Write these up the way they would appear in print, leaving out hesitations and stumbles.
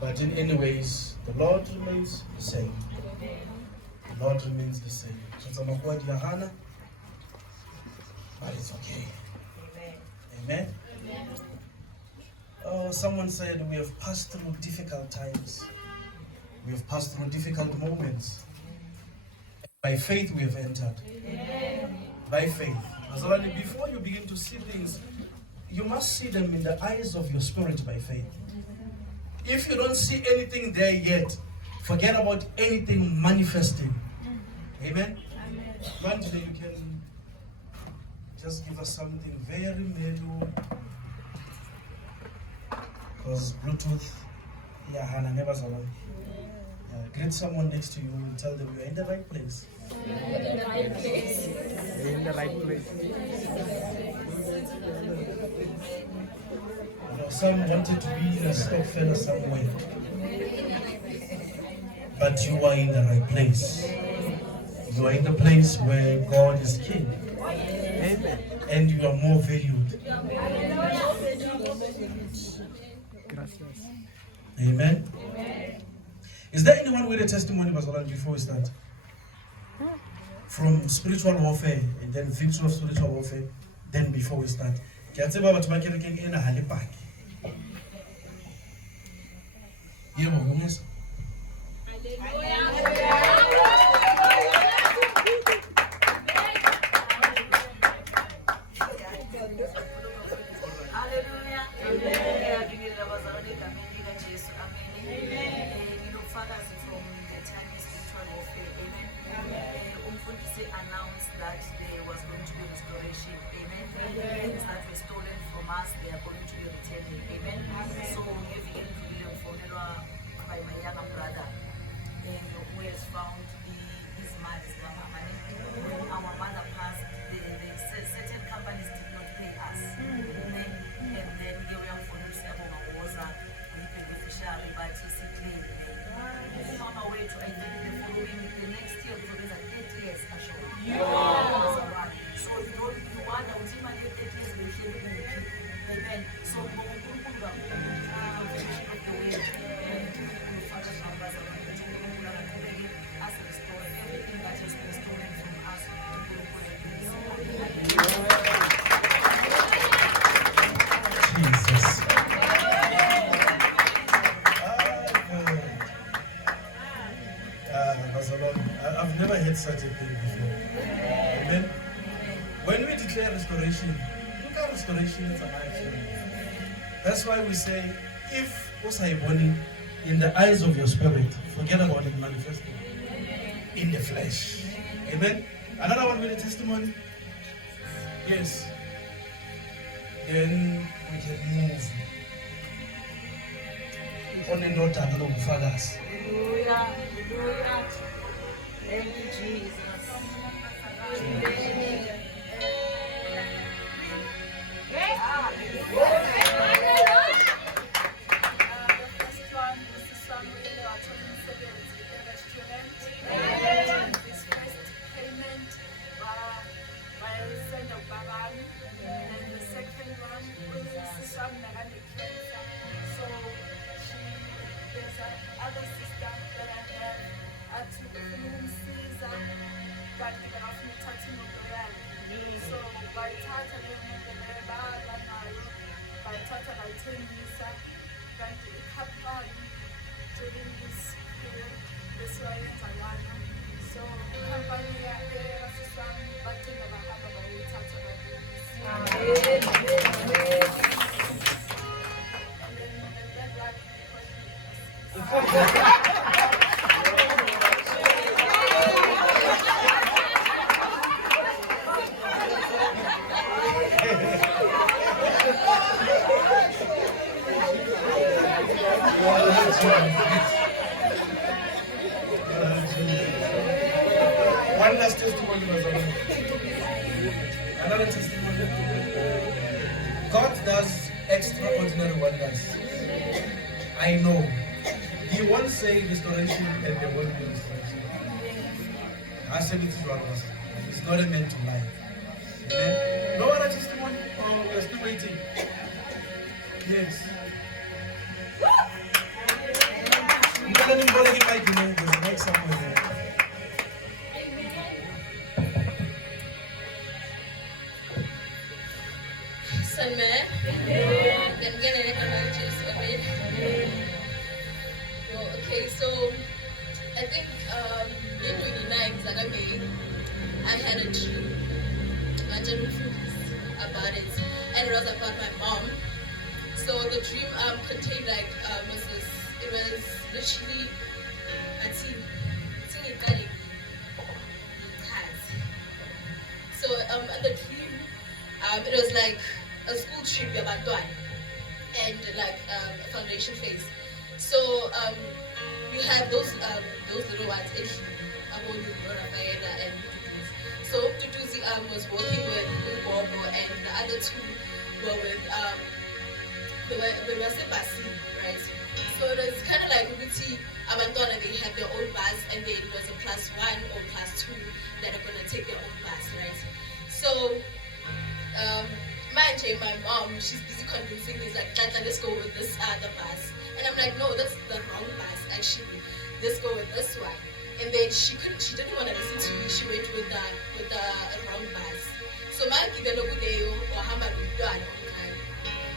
But in any ways, the Lord remains the same. The Lord remains the same. But it's okay. Amen. Oh, someone said we have passed through difficult times. We have passed through difficult moments. By faith we have entered. By faith. Before you begin to see things, you must see them in the eyes of your spirit by faith. If you don't see anything there yet, forget about anything manifesting. Amen? One day you can just give us something very mellow. Because Bluetooth, Hannah never alone. Greet someone next to you and tell them you're in the right place. You're in the right place. You're in the right place. Some wanted to be in a stock fella somewhere. But you are in the right place. You are in the place where God is king. Amen. And you are more valued. Gracias. Amen. Is there anyone with a testimony, Bazalan, before we start? From spiritual warfare and then victory of spiritual warfare, then before we start. Yes. Announced that there was going to be restoration. Amen. Things that were stolen from us, they are going to be returned. Amen. So giving in to Leon Fonelwa by my younger brother, who has found his mother's money. When our mother passed, certain companies did not pay us. Amen. And then here we are for Luciabomawoza, we can be fishery, but it's a claim. On our way to I think the next year, we will be 30 years. So you wonder what my 30 years will be. Amen. So everything that has been stolen from us. I've never heard such a thing before. Amen. When we declare restoration, look at restoration is alive. That's why we say, if Osaiboni in the eyes of your spirit, forget about it manifesting in the flesh. Amen. Another one with a testimony. Yes. Then we can move. Only not a little fathers. Hallelujah. Hallelujah. Thank you, Jesus. Amen. One last testimony. Another testimony. God does extraordinary wonders. I know. He won't say restoration and there won't be restoration. I said it is what was. It's not a man to lie. Amen. No other testimony? Oh, we're still waiting. Yes. Ngicela nimboleke i-mic le, there's a mic somewhere there. Sanme. Then get it okay, so I think in 29 Zaname, I had a dream about it, and it was about my mom. So the dream contained like it was literally a team Italian. So the dream it was like a school trip about and like a foundation phase. So we have those little ones about Rafaela and Tutuzi. So Tutuzi was working with Bobo, and the other two were with they were Sebasi, right? So it was kind of like Uguti Abandona, they had their own bus, and then it was a +1 or +2 that are gonna take their own bus, right? So Manje, my mom, she's busy convincing me, like, Tata, let's go with this other bus. And I'm like, no, that's the wrong bus, actually. Let's go with this one. And then she didn't want to listen to me. She went with the wrong bus. So my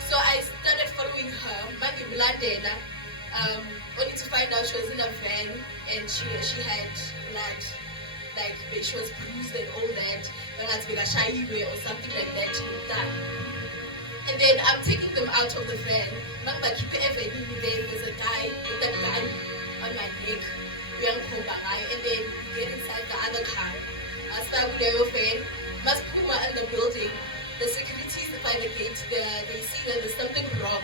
so I started following her. Only to find out she was in a van and she had blood. Like she was bruised and all that, or something like that. And then I'm taking them out of the van. There's a guy with that gun on my neck. And then we get inside the other car. Must Puma in the building. The securities by the gate, they see that there's something wrong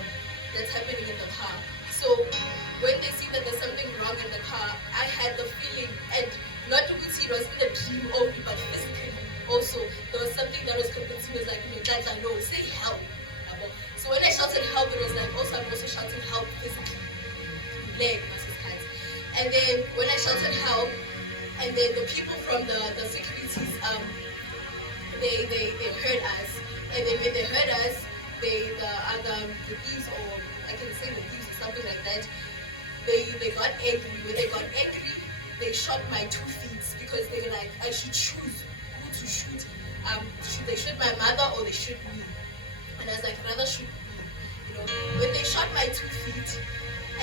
that's happening in the car. So when they see that there's something wrong in the car, I had the feeling, and not to see it was in the dream only, but physically also, there was something that was convincing me, like, no, say help. So when I shouted help, it was like, also I'm also shouting help physically. And then when I shouted help, and then the people from the securities, they heard us. And then when they heard us, the thieves, or I can say the thieves or something like that, they got angry. When they got angry, they shot my 2 feet because they were like, I should choose who to shoot. Should they shoot my mother or they shoot me? And I was like, rather shoot me. When they shot my 2 feet,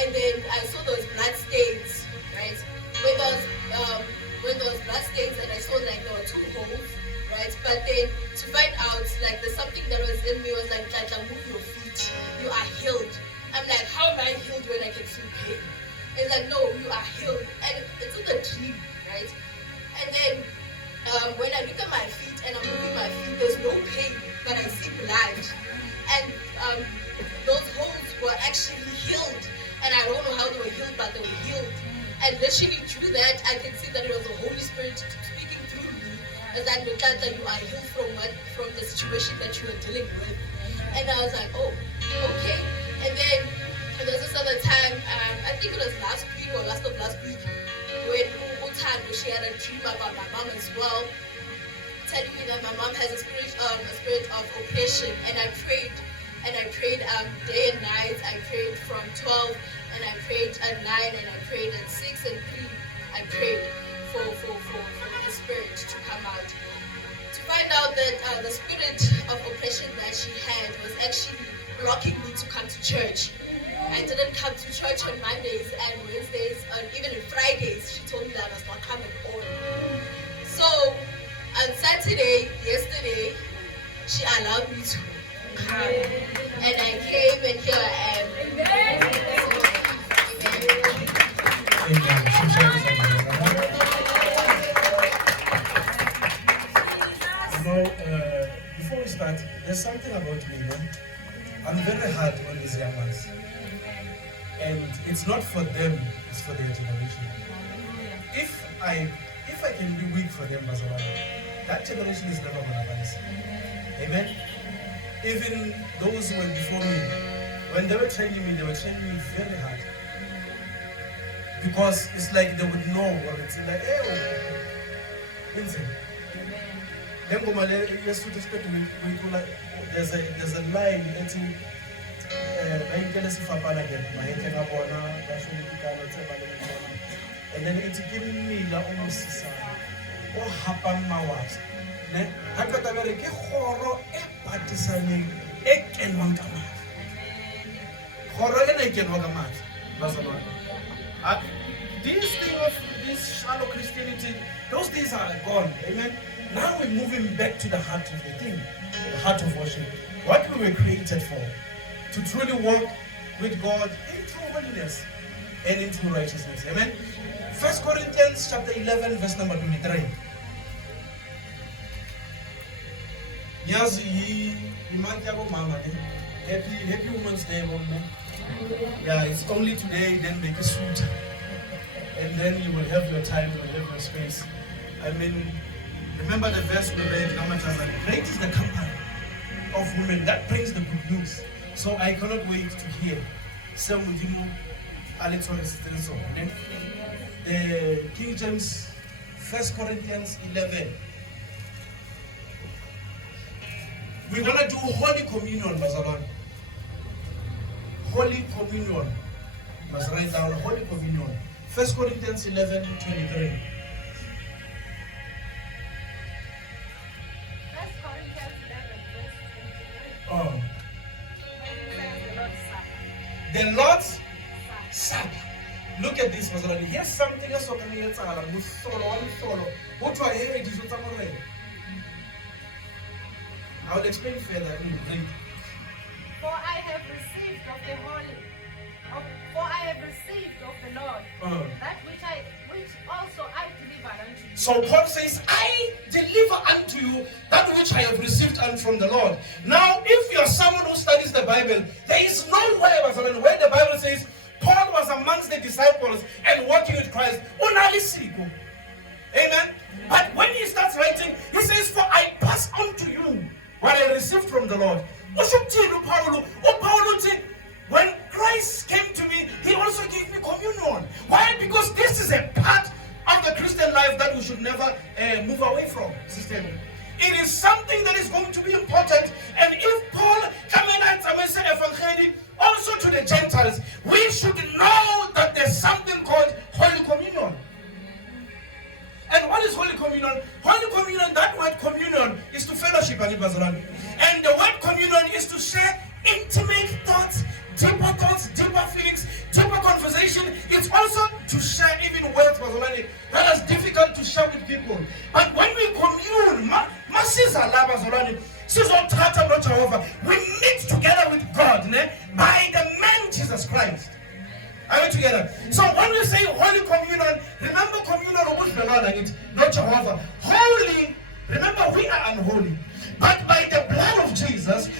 and then I saw those blood stains, right? When there was blood stains, and I saw like there were 2 holes, right? But then to find out, like there's something that was in me was like, Tata, move your feet. You are healed. I'm like, how am I healed when I can feel pain? It's like, no, you are healed. And it's in the dream, right? And then when I look at my feet and I'm moving my feet, there's no pain, but I see blood. And those holes were actually healed. And I don't know how they were healed, but they were healed. And literally through that, I can see that it was the Holy Spirit speaking through me. And that you are healed from the situation that you are dealing with. And I was like, oh, okay. And then there was this other time, I think it was last week or last of last week, when Utando, she had a dream about my mom as well, telling me that my mom has a spirit of oppression. And I prayed day and night. I prayed from 12, and I prayed at 9, and I prayed at 6 and 3. I prayed for the spirit to come out. To find out that the spirit of oppression that she had was actually blocking me to come to church. I didn't come to church on Mondays and Wednesdays, and even on Fridays. She told me that I was not coming on. So on Saturday, yesterday, she allowed me to come. And I came, and here I am. Before we start, there's something about me, I'm very hard on these young ones. And it's not for them, it's for their generation. If I can be weak for them, that generation is never going to rise. Amen? Even those who were before me, when they were training me very hard. Because it's like they would know what it's like. There's a line and then it's giving me the almost o hapang mawatsa ne ha ka tabere ke khoro e patisaneng e kenwang ka matla khoro ena e kenwang ka matla bazalwane these things of this shallow Christianity, those days are gone. Amen. Now we're moving back to the heart of the thing, the heart of worship, what we were created for, to truly walk with God into holiness and into righteousness. Amen. 1 Corinthians chapter 11, verse number 23. Happy Women's Day, Mama. Yeah, it's only today, then make a suit. And then you will have your time, you will have your space. I mean, remember the verse we read, great is the company of women that brings the good news. So I cannot wait to hear some with you, Alex, the King James, 1 Corinthians 11. We're gonna do Holy Communion, Mazaban. Holy Communion. You must write down Holy Communion. 1 Corinthians 11, 23. 1 Corinthians 11, verse 23. Oh. The Lord's Supper. The Lord's Supper. Look at this, Mazalani. Here's something else. I will explain further. For I have received of the Lord that which also I delivered unto you. So Paul says, I deliver unto you that which I have received from the Lord. Now, if you're someone who studies the Bible, there is nowhere where the Bible says Paul was amongst the disciples and walking with Christ. Amen. But when he starts writing, he says, for I pass on to you what I received from the Lord. When Christ came to me, he also gave me communion. Why? Because this is a part of the Christian life that we should never move away from, sister. It is something that is going to be important. And if Paul also to the Gentiles, we should know that there's something called Holy Communion. And what is Holy Communion? Holy Communion, that word communion is to fellowship. And the word communion is to share intimate thoughts, deeper feelings, deeper conversation. It's also to share even words that is difficult to share with people. But when we commune, we meet together with God by the man Jesus Christ. Are we together? So when we say Holy Communion, remember communion with the Lord and it, not Jehovah. Holy, remember we are unholy. But by the blood of Jesus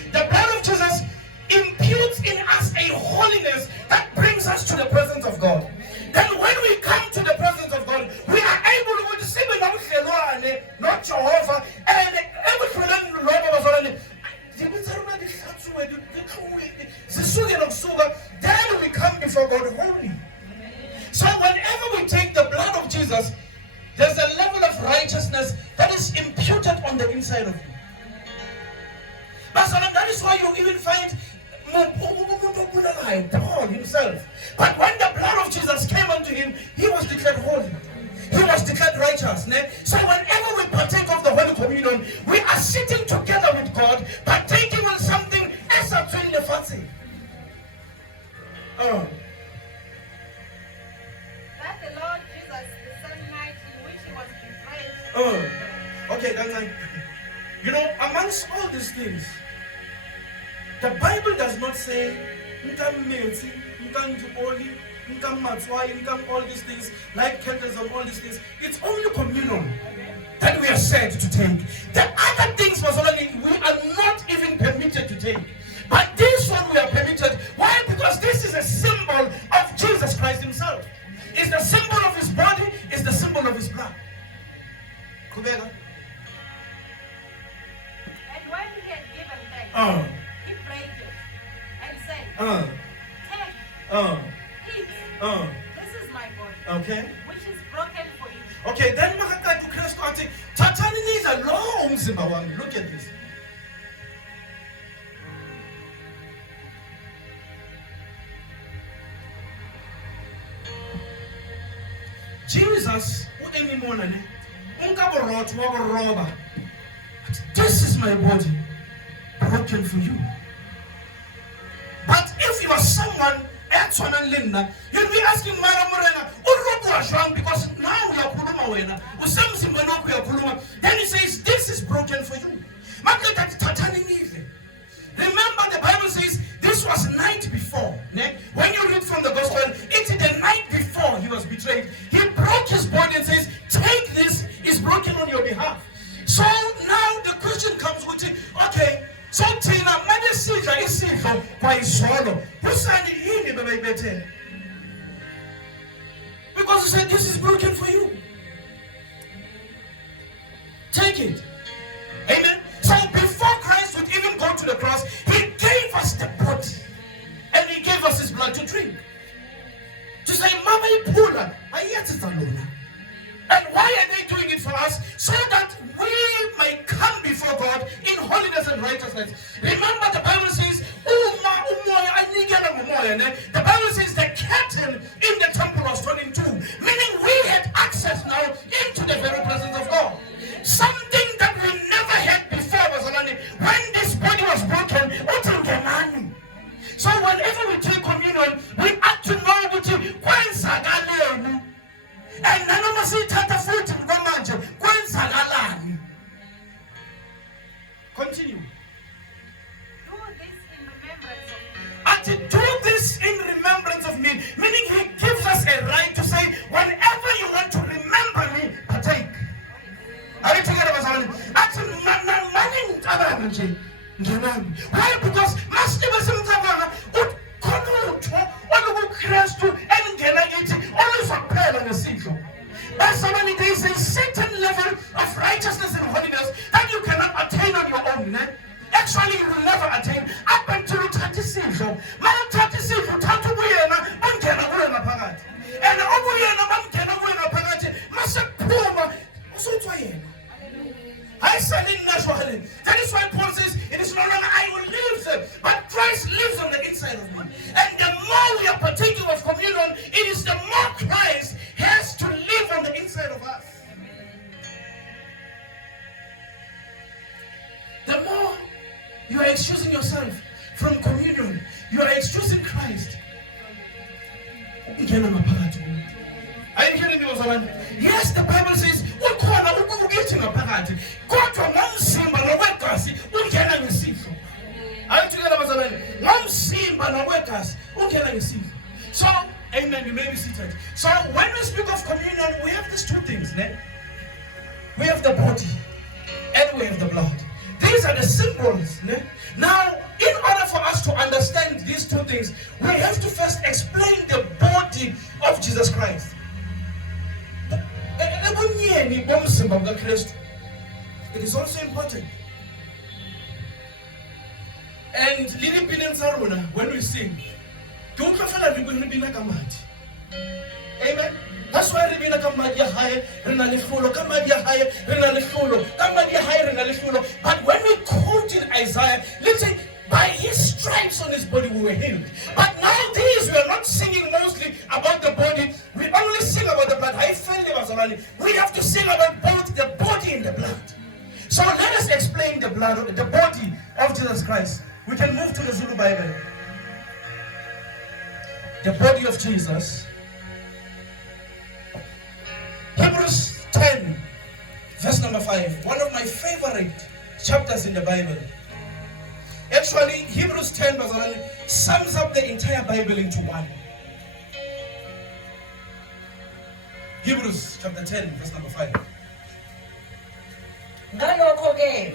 imputes in us a holiness that brings us to the presence of God. Then when we come to the presence of God, we are able to see not Jehovah, and then we come before God holy. So whenever we take the blood of Jesus, there's a level of righteousness that is imputed on the inside of you. That is why you even find Paul himself. But when the blood of Jesus came unto him, he was declared holy. He was declared righteous. So whenever we partake of the Holy Communion, we are sitting together with God, partaking on something as a twin the fancy. That the Lord Jesus, the same night in which he was betrayed. Okay, that's like, amongst all these things, the Bible does not say all these things, light candles and all these things. It's only communion that we are said to take. The other things we are not even permitted to take. But this one we are permitted. Why? Because this is a symbol of Jesus Christ himself. It's the symbol of his body, it's the symbol of his blood. And when he had given thanks, he prayed it and said, take, eat, this is my body, Okay. which is broken for you. Okay, then makakati Kristu ati tatani niza lo umzimba wami. Look at this. Jesus, this is my body broken for you. But if you are someone, Edson and Linda, you'll be asking Mara Morena, because now we are Kuluma, then he says, this is broken for you. Remember, the Bible says this was night before. When you read from the gospel, it's the night before he was betrayed. He broke his body and says, take this, it's broken on your behalf. So now the question comes with it, okay, so Tina, manje sidla isidlo kwayisolo. Kusani yini bebayibethe? Because he said this is broken for you. Take it. Amen. So before Christ would even go to the cross, he gave us the body. And he gave us his blood to drink. To say, Mama Ipula, and why are they doing it for us? So that we may come before God in holiness and righteousness. Remember, the Bible says, the Bible says the curtain in the temple was torn in two, meaning we had access now into the very presence of God. Something that we never had before was when this body was broken. So whenever we take communion, we have to know what and none of us continue. Do this in remembrance of me. Meaning he gives us a right to say, whenever you want to remember me, partake. Are you together? Why? Because there is a certain level of righteousness and holiness that you cannot attain on your own. Actually, you will never attain up until you touch the season. I said it naturally. That is why Paul says, it is no longer I who lives, but Christ lives on the inside of me. And the more we are partaking of communion, it is the more Christ has to live on the inside of us. The more you are excusing yourself from communion, you are excusing Christ. Are you hearing me, Ozawan? Yes, the Bible says, are you together, Ozawan? So, amen, you may be seated. So, when we speak of communion, we have these two things. We have the body and we have the blood. These are the symbols. Now, in order for us to understand these two things, we have to first explain the body of Jesus Christ. It is also important. And when we sing, amen. That's why Ribina Kamadia higher, Renalifulo, Kamadia higher, Renalifulo, Kamadia higher, Renalifulo. But when we quote in Isaiah, let's say, by his stripes on his body we were healed. But nowadays we are not singing mostly about the body, we only sing about the blood. We have to sing about both the body and the blood. So let us explain the blood, the body of Jesus Christ. We can move to the Zulu Bible. The body of Jesus. Hebrews 10, verse number 5. One of my favorite chapters in the Bible. Actually, Hebrews 10, verse 1 sums up the entire Bible into one. Hebrews chapter 10, verse number 5. Ngalokho-ke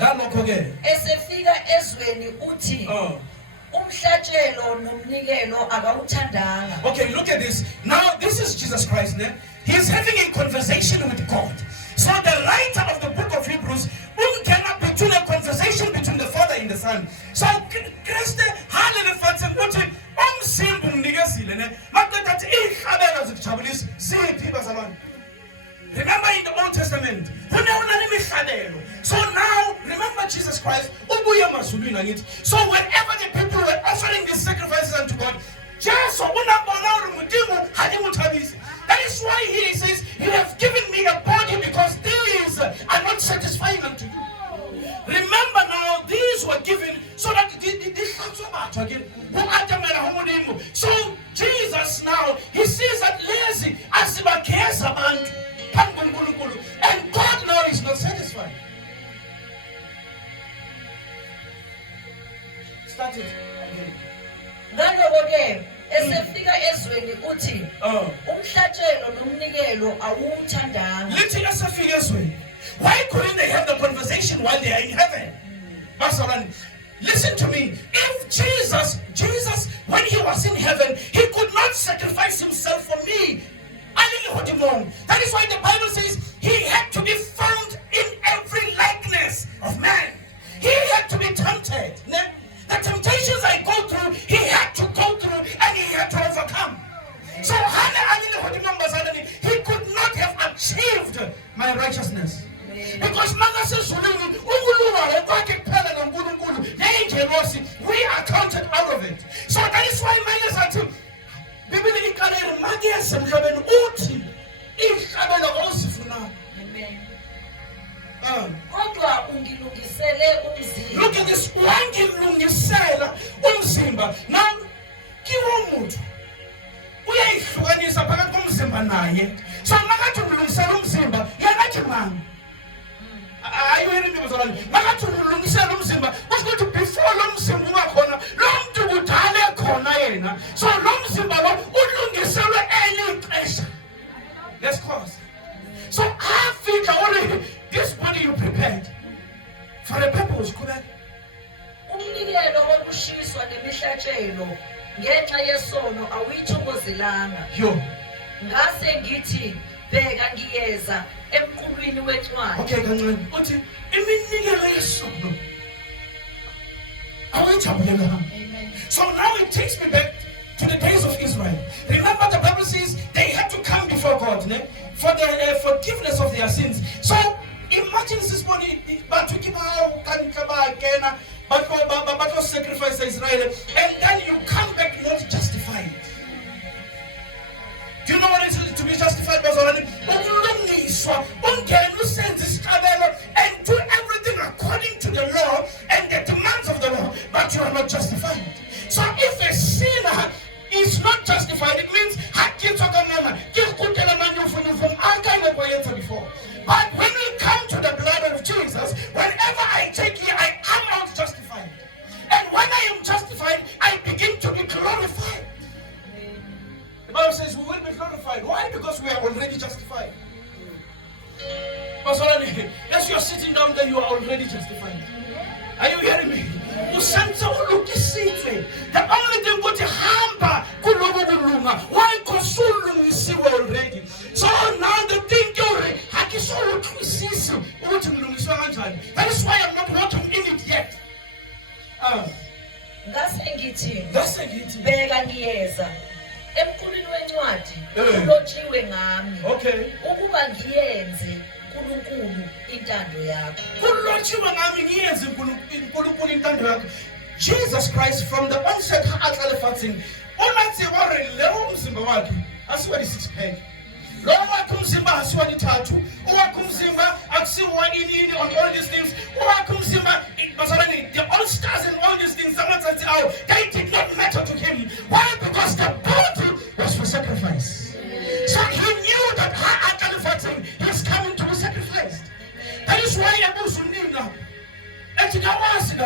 esefika ezweni uthi umhlatshelo nomnikelo akawuthandanga. Okay, look at this. Now, this is Jesus Christ. He's having a conversation with God. So the writer of the book of Hebrews cannot between a conversation between the Father and the Son. So Christ remember in the Old Testament, so now remember Jesus Christ. So whenever the people were offering these sacrifices unto God, that is why he says, you have given me a body because these are not satisfying unto you. Remember now, these were given so that so Jesus now, he sees that lazy and God now is not satisfied. Start it again. Ngakho-ke esefika ezweni uthi umhlatshelo nomnikelo awumthandanga. Why couldn't they have the conversation while they are in heaven? Listen to me. If Jesus, when he was in heaven, he could not sacrifice himself for me. That is why the Bible says he had to be found in every likeness of man. He had to be tempted. The temptations I go through, he had to go through and he had to overcome. So he could not have achieved my righteousness. Because we are counted out of it. So that is why look at this. Now, so are you hearing me? So let's cause. So I think already this body you prepared for a purpose, correct? Yo. Ngase ngithi bheka ngiyeza emqulwini wencwadi. Okay, kancane. Uthi iminikelo yesono. Amen. So now it takes me back to the days of Israel. Remember the Bible says they had to come before God for the forgiveness of their sins. So imagine this morning, but sacrifice Israel, and then you come back not justified. Do you know what it is to be justified? And do everything according to the law and the demands of the law, but you are not justified. So if a sinner is not justified, it means before. But when we come to the blood of Jesus, whenever I take here, I am out justified. And when I am justified, I begin to be glorified. The Bible says we will be glorified. Why? Because we are already justified. As you are sitting down there, you are already justified. Are you hearing me? The only thing what hamper why already. So now the thing that is why I'm not walking in it yet. Ngase ngithi bheka ngiyeza emqulwini wencwadi kulotshiwe ngami ukuba ngiyenze uNkulunkulu intando yakho. Kulotshiwe ngami ngiyenze uNkulunkulu intando yakho. Jesus Christ from the onset aqalefathini unathi ore leyo umzimba wakhe asiwa i6 pack. Lo wakhe umzimba asiwa ithathu. Owakhe umzimba akusiwa ini on all these things. Owakhe umzimba bazalani the all stars and all these things they did not matter to him. Why? Because the body was for sacrifice. So he knew that he is coming to be sacrificed. That is why I was now. And to now was it.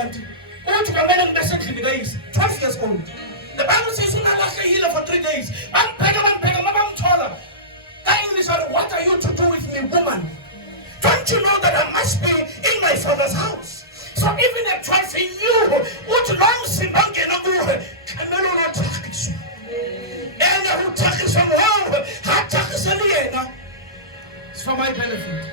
12 years old. The Bible says for 3 days. What are you to do with me, woman? Don't you know that I must be in my father's house? So even at 12 he knew what long Simbangena and who tackles from home, it's for my benefit.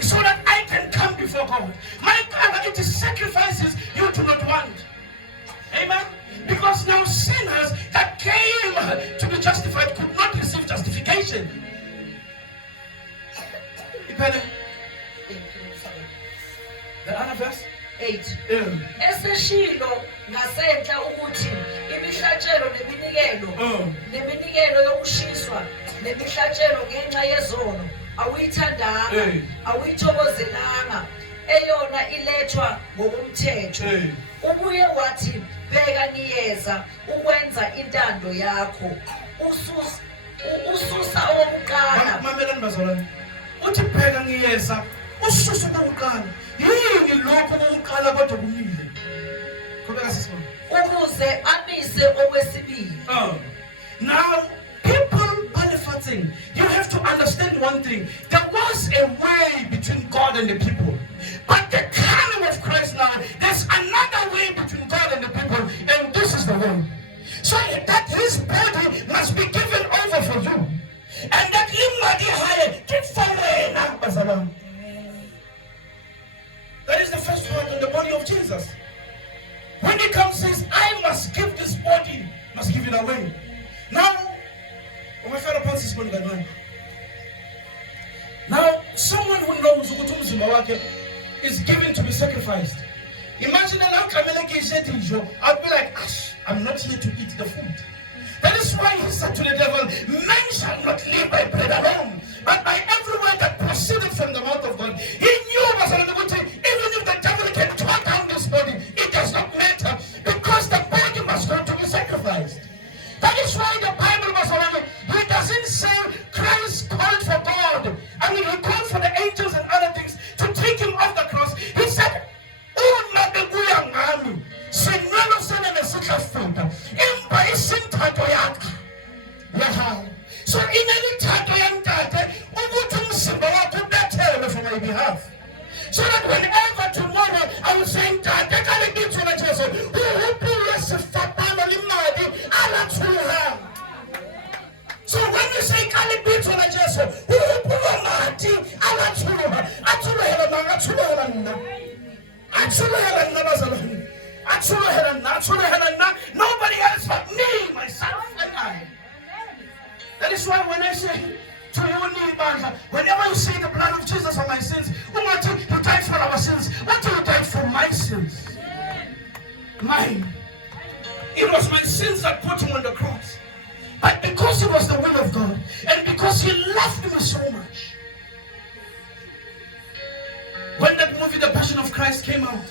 So that I can come before God. My God, it is sacrifices you do not want. Amen? Because now sinners that came to be justified could not receive justification. The other verse? 8. Eseshilo ngasenhla ukuthi imihlatshelo neminikelo yokushiswa nemihlatshelo ngenxa yezono awuyithandanga Hey. awuyithokozelanga eyona ilethwa ngokomthetho Hey. ubuye wathi bheka niyeza ukwenza intando yakho ususa owokuqala Mamelani bazalwane. Uthi bheka ngiyeza ususa kokuqala. Yini lokho kokuqala kodwa kumile? Qhubeka sisibona. ukuze amise okwesibili. Now, people Palifating, you have to understand one thing. There was a way between God and the people. But the coming of Christ now, there's another way between God and the people, and this is the way. So that his body must be given over for you. And that that is the first part in the body of Jesus. When he comes, says, I must give this body, must give it away. Now, my fellow pastors, now, someone who knows is given to be sacrificed. Imagine I'd be like, I'm not here to eat the food. That is why he said to the devil, man shall not live by bread alone, but by every word that proceeded from the mouth of God. He knew, even if the devil can tear down this body, it does not matter, because the body must go to be sacrificed. That is why the Bible he doesn't say Christ called for God. I mean, he called for the angels and other things to take him off the cross. He said, so in any for my behalf. So that whenever tomorrow I will say, so when you say nobody else but me, myself, and I. That is why when I say to you, whenever you see the blood of Jesus for my sins, he died for our sins. What did he die for? My sins. Mine. It was my sins that put him on the cross. But because it was the will of God, and because he loved me so much, when that movie, The Passion of Christ, came out,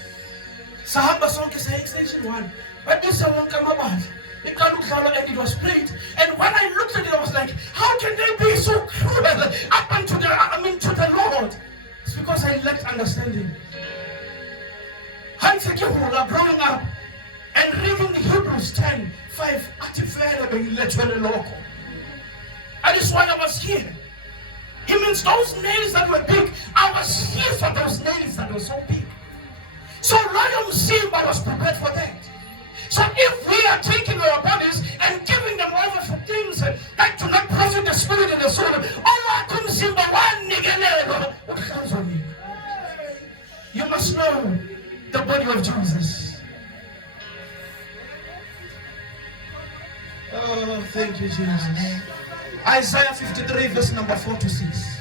Sahamba song is extension 1. But this one came about. And it was played. And when I looked at it, I was like, how can they be so cruel up unto to the Lord? It's because I lacked understanding. Growing up and reading Hebrews 10:5, that is why I was here. It means those nails that were big, I was here for those nails that were so big. So Lion Simba was prepared for that. So if we are taking our bodies and giving them over for things that do not profit the spirit and the soul, you must know the body of Jesus. Oh, thank you, Jesus. Isaiah 53, verse number 4 to 6.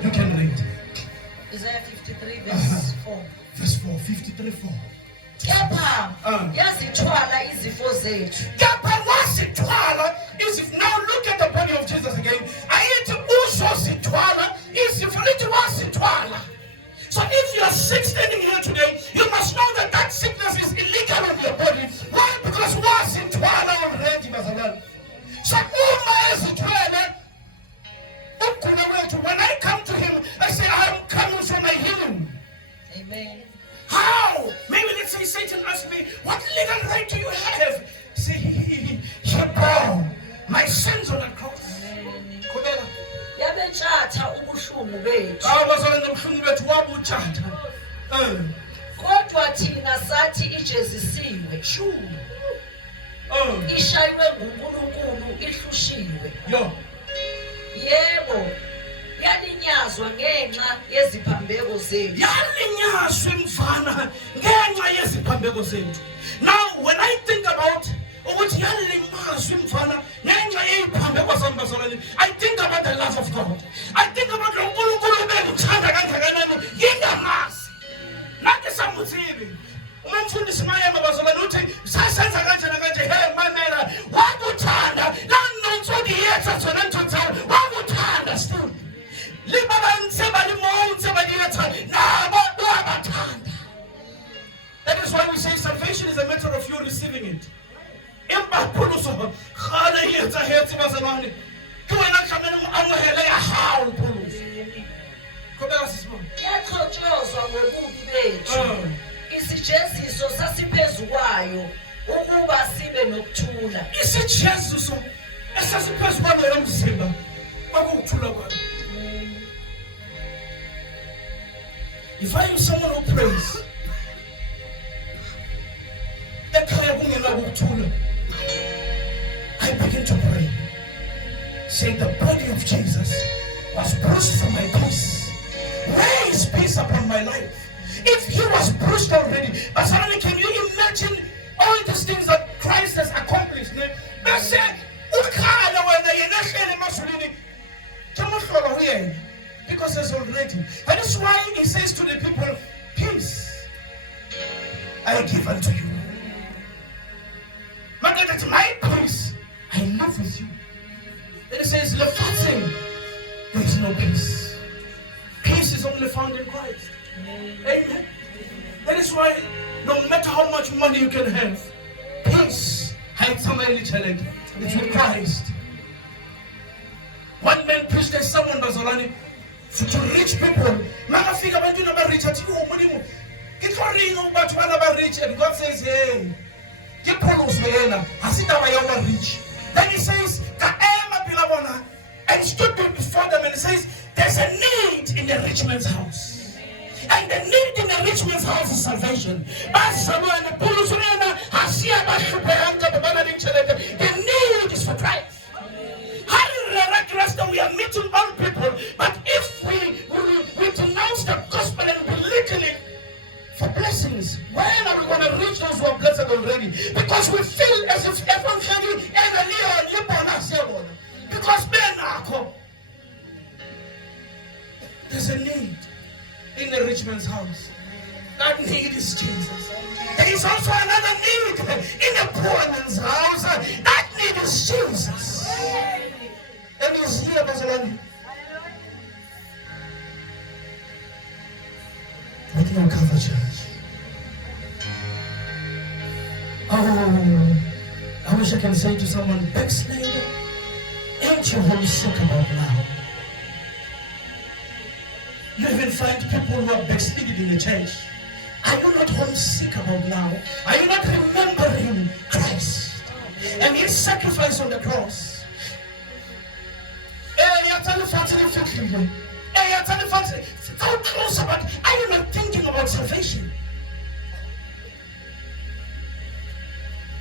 You can read. Isaiah 53 verse 4. Verse 4, 53:4. Kepha yazithwala izifo zethu. Now look at the body of Jesus again. So if you are sick standing here today, you must know that that sickness is illegal in your body. Why? Because was in Twala already, Mazalal. So when I come to him, I say, I am coming for my healing. Amen. How? Maybe let's say Satan asked me, what legal right do you have? Say, he bore my sins on the cross. wabuthatha ubuhlungu bethu abazalwane ubuhlungu bethu wabuthatha. kodwa thina sathi ijezisiwe ishaywe nguNkulunkulu ihlushiwe. Yebo, yalinyazwa ngenxa yeziphambeko zethu. Yalinyazwa mfana ngenxa yeziphambeko zethu. Now when I think about ukuthi yalinyazwa mfana ngenxa yeziphambeko zambazalwane, I think about the love of God. I think about lo uNkulunkulu bekuthanda kangakanani ngingamazi. Nathi samuthile. Uma mfundisi mayema bazalwane uthi sasenza kanje nakanje, hey mamela wakuthanda la nontsodi yethu tsona ntotsa wakuthanda still. That is why we say salvation is a matter of you receiving it. Yaxhotshozwa ngobubi bethu. Isijeziso sasiphezu kwayo ukuba sibe nokuthula. Isijeziso esasiphezu kwayo yomzimba kwakuthula kwayo. If I am someone who prays, I begin to pray. Say, the body of Jesus was bruised for my peace. Where is peace upon my life? If he was bruised already, Basarani, can you imagine all these things that Christ has accomplished? Because there's already. That is why he says to the people, peace I give unto you. That's my peace I live with you. Then he says, Lefatzing, there is no peace. Peace is only found in Christ. Amen. That is why no matter how much money you can have, peace, it's with Christ. One man preached to someone Bazolani to rich people. Mama figure when you never reach at you, it's ring but one about rich, and God says, hey, get Paulus Mayana, Hasita Mayana rich. Then he says, Kaema Pilabona, and stood before them and he says, there's a need in the rich man's house. And the need in the rich man's house is salvation. The need is for Christ. We are meeting all people, but if we denounce the gospel and belittle it for blessings, when are we going to reach those who are blessed already? Because we feel as if everyone can do because there's a need in the rich man's house. That need is Jesus. There is also another need in the poor man's house. That need is Jesus. And he's here, Bazalani. With no cover church. Oh, I wish I can say to someone, backsliding, ain't you homesick about now? You even find people who are backsliding in the church. Are you not homesick about now? Are you not remembering Christ and his sacrifice on the cross? How close about, are you not thinking about salvation?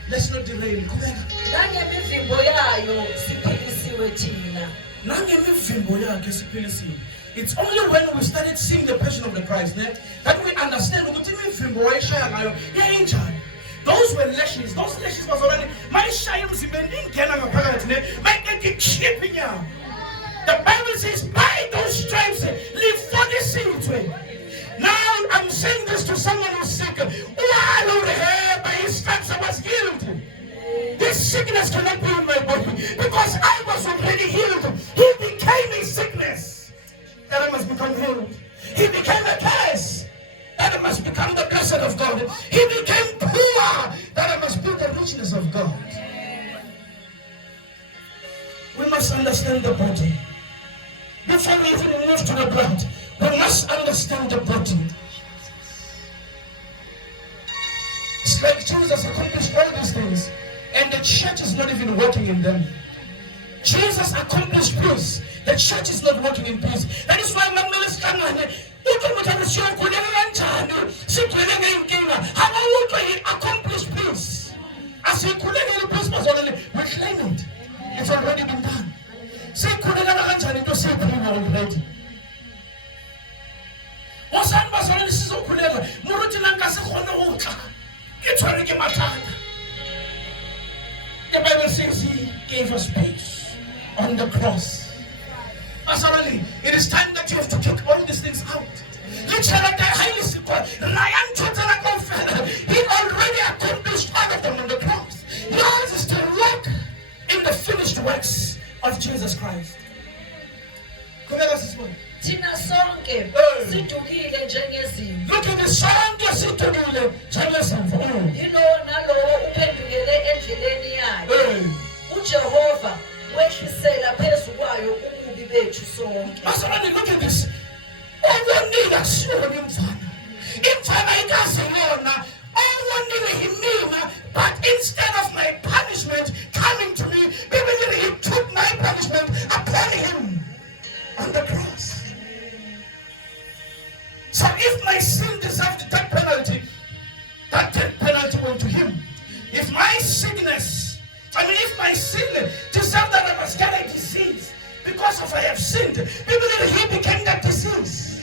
Let's not derail. It's only when we started seeing the passion of the Christ that we understand. Those were lashes. Those lashes was already my shayams the Bible says, by those stripes, live 46 way. Now I'm saying this to someone who's sick. By his stripes I was healed. This sickness cannot be in my body because I was already healed. He became a sickness that I must become healed. He became a curse that I must become the blessing of God. He became poor that I must be the richness of God. We must understand the body. Before we even move to the blood, we must understand the body. It's like Jesus accomplished all these things, and the church is not even working in them. Jesus accomplished peace. The church is not working in peace. That is why Mamela Stanane, he accomplished peace. As he couldn't get peace, we claim it. It's already been done. Say, couldn't answer it to say already. Osan basole sizo kulela muruti nanga se khona go tla ke tshware ke mathata. The Bible says he gave us peace on the cross. Personally, it is time that you have to kick all these things out. He already accomplished all of them on the cross. Yours is to walk in the finished works of Jesus Christ. Look at this one. Thina sonke sidukile njengezimvu. Look at the song sidukile njengezimvu. Yilo nalowo uphendukele endleleni yakhe. UJehova wehlisela phezu kwayo ububi bethu sonke. Personally, look at this. Owonika sona imfana. Imfana ikaziyona. Owonika himina, but instead of my punishment coming to me, he took my punishment upon him on the cross. So if my sin deserved that penalty, that death penalty went to him. If my sickness, if my sin deserved that I must get a disease because of I have sinned, he became that disease.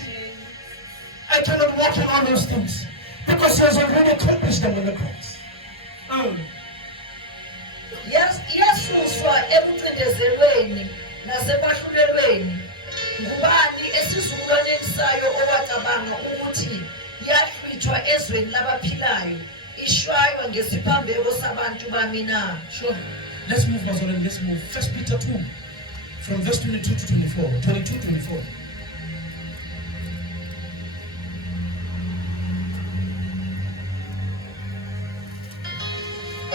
I cannot walk in all those things because he has already accomplished them on the cross. Yasuswa ebuncindezelweni nasebahlulelweni. Ngubani esizukulwaneni sayo owacabanga ukuthi yahlwithwa ezweni labaphilayo ishwaywa ngesiphambeko sabantu bami na? Sure. Let's move, Mazola. Let's move. 1 Peter 2, from verse 22 to 24. 22-24.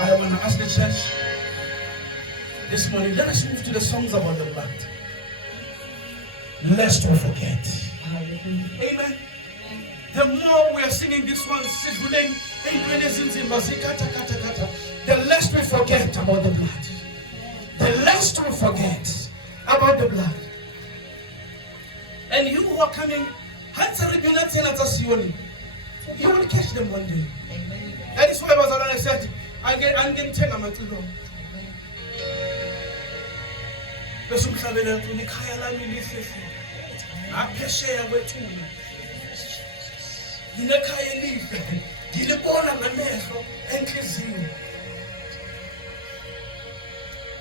I want to ask the church this morning, let us move to the songs about the blood. Lest we forget. Amen. The more we are singing this one, the less we forget about the blood. The less we forget about the blood. And you who are coming, you will catch them one day. That is why I said, I'm getting 10 of my children. Nginekhaya elihle ngilibona ngamehlo enhliziyo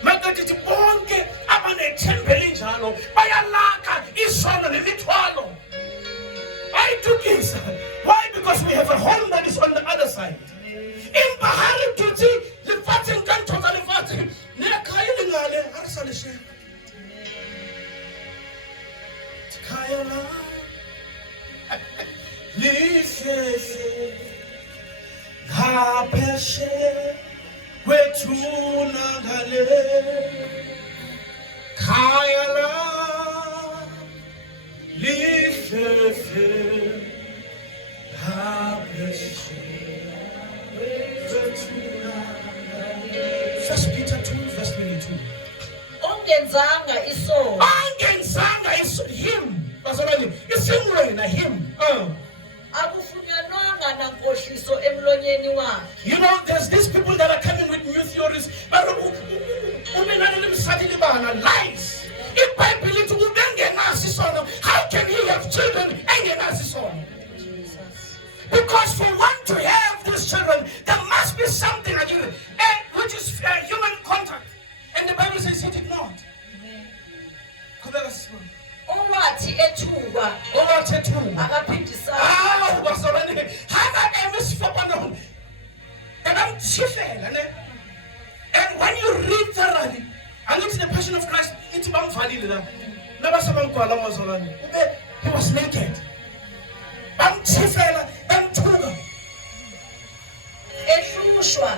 makathi bonke abanethembele njalo bayalaka isono nemithwalo ayithukisa. Why? Because we have a home that is on the other side. In Bahari tuthi lifathi nkanthoza lifathi nekhaya lingale arisalishe khaya la Lifefe Kapeshe Wetuna Gale Kayala Lifefe Kapeshe Wetuna Gale. 1 Peter 2 verse 22. Ongenzanga iso him. Bazalwane isimwena him. Akufunyanwanga nankohliso emlonyeni wakhe. You know, there's these people that are coming with new theories. Lies. How can he have children? Because for one to have these children, there must be something again, which is human contact. And the Bible says he did not. Owathi ethuka akaphindisana. And when you read thoroughly, and look at the Passion of Christ, he was naked. Ehlushwa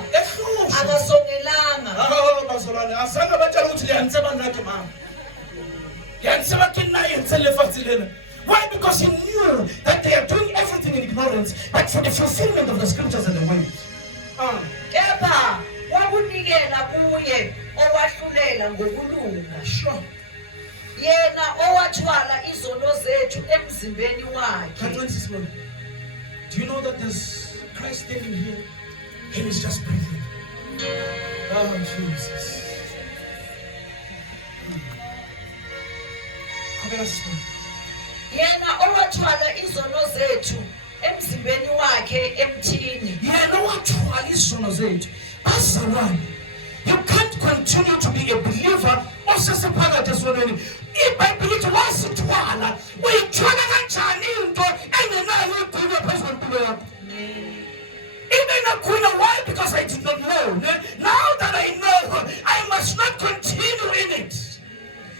akasongelanga. Why? Because he knew that they are doing everything in ignorance, but for the fulfillment of the scriptures and the way. Kepha wakunikela kuye owahlulela ngokulunga. Sure. yena owathwala izono zethu emzimbeni wakhe. But what's this one? Do you know that there's Christ standing here and he's just breathing? Oh, Jesus. Yena owathwala izono zethu emzimbeni wakhe emthini. Yena owathwala izono zethu. Bazalwane, you can't continue to be a believer osesephakathi esonweni. iBhayibheli lithi wasithwala. Uyithwala kanjani into engenayo igcina phezu kwempilo yakho? Why? Because I did not know. Now that I know, I must not continue in it.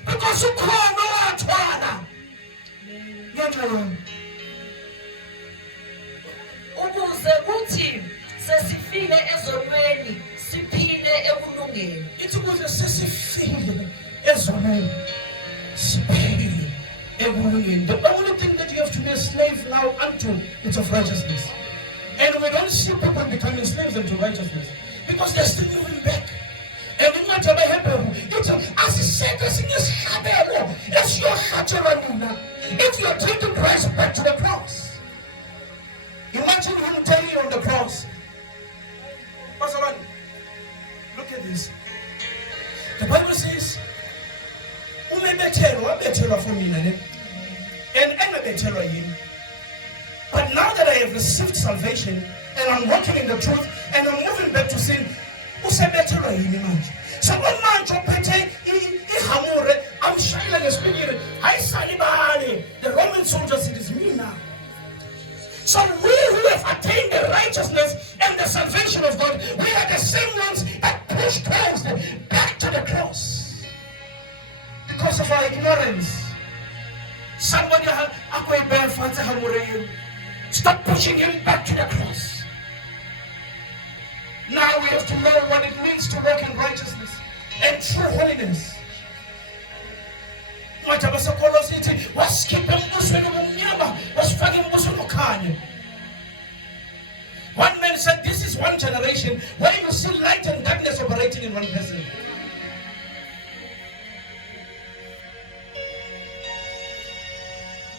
Because you call no wathwala. Ukuze kuthi sesifile ezonweni siphile ekulungeni. It's ukuze sesifile ezonweni siphile ekulungeni. The only thing that you have to be a slave now unto is of righteousness. And we don't see people becoming slaves unto righteousness because they're still moving back. And in much of a hebrew, it's as he said, as your if you're taking Christ back to the cross. Imagine him telling you on the cross. Pastor, look at this. The Bible says, but now that I have received salvation and I'm walking in the truth and I'm moving back to sin, so I'm shining the spirit. The Roman soldiers, it is me now. So we who have attained the righteousness and the salvation of God, we are the same ones that push Christ back to the cross because of our ignorance. Somebody stop pushing him back to the cross. Now we have to know what it means to walk in righteousness and true holiness. One man said, this is one generation where you see light and darkness operating in one person.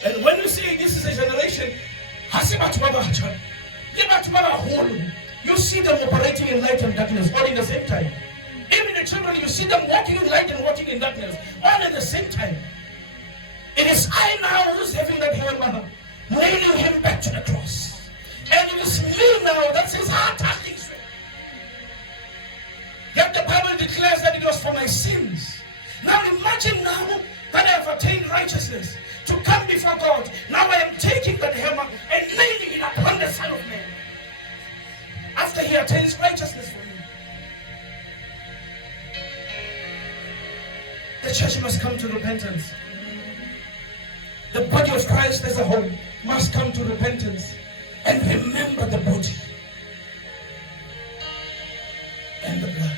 And when you say this is a generation, you see them operating in light and darkness all in the same time. Even the children, you see them walking in light and walking in darkness all at the same time. It is I now who's having that hammer, nailing him back to the cross. And it is me now that says, attacking straight. Yet the Bible declares that it was for my sins. Now imagine now that I have attained righteousness to come before God. Now I am taking that hammer and nailing it upon the Son of Man. After he attains righteousness for me. The church must come to repentance. The body of Christ as a whole must come to repentance and remember the body and the blood.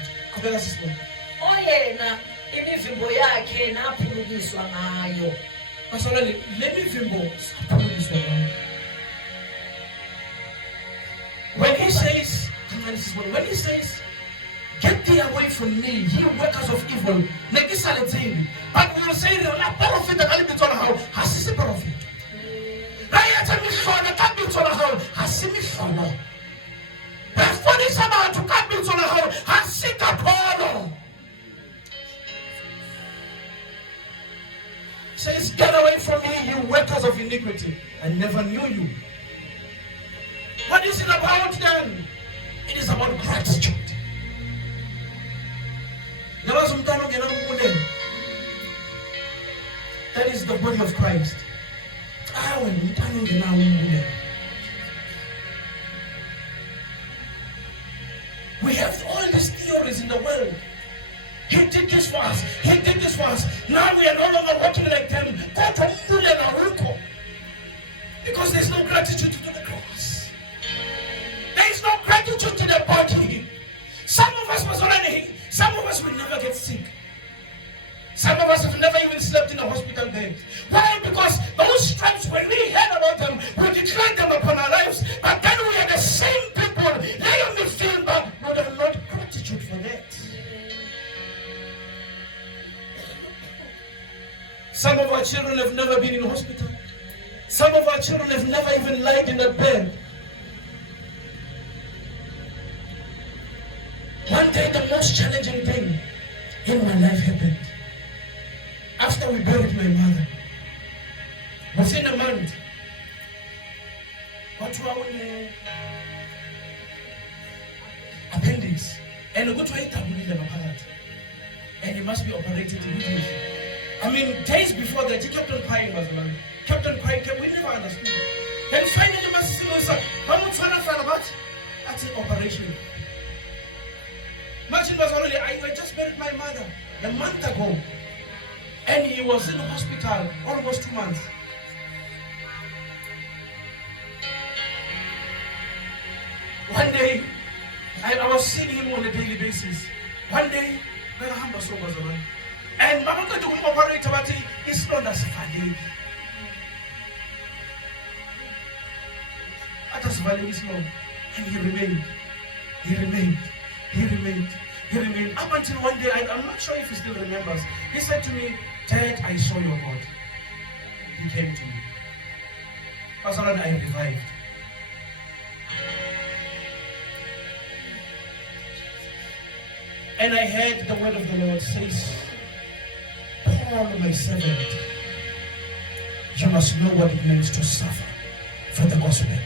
Oyena imivimbo yakhe naphulukiswa ngayo. Pastor, let me feel when he says, get thee away from me, ye workers of evil. But we will say, profit that I be told how has a profit. I tell me for the can't be told how has me follow. But for this amount to can't be told how has it Apollo. Says, get away from me, you workers of iniquity. I never knew you. What is it about then? It is about gratitude. That is the body of Christ. We have all these theories in the world. He did this for us. He did this for us. Now we are no longer walking like them. Because there's no gratitude to the cross. There is no gratitude to the body. Some of us will never get sick. Some of us have never even slept in a hospital bed. Why? Because those stripes, when we heard about them, we declared them upon our lives. But then we are the same people. Let me feel bad. But there is not gratitude for that. Some of our children have never even laid in a bed. One day, the most challenging thing in my life happened. After we buried my mother, within a month, what was appendix, and what and he must be operated immediately. I mean, days before that, he kept on crying, kept on crying, we never understood. Then finally, my sister was like, how much about that's an operation. Imagine was already, I just buried my mother a month ago, and he was in the hospital almost 2 months. One day, I was seeing him on a daily basis. One day, and Mama got to operate about it. It's not as funny. At us value is low. And he remained. He remained. He remained. He remained. Up until one day, I'm not sure if he still remembers. He said to me, Dad, I saw your God. He came to me. Pastor, I revived. And I heard the word of the Lord says, Paul, my servant, you must know what it means to suffer for the gospel.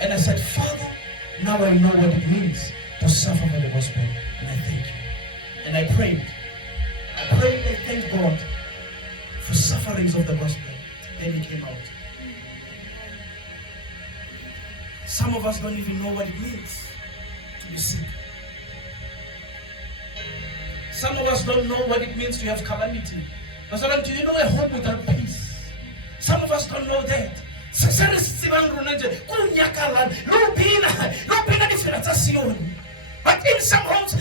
And I said, Father, now I know what it means to suffer for the gospel. And I thank you. And I prayed. I thanked God for sufferings of the gospel. Then he came out. Some of us don't even know what it means to be sick. Some of us don't know what it means to have calamity. But do you know a home without peace? Some of us don't know that. But in some homes,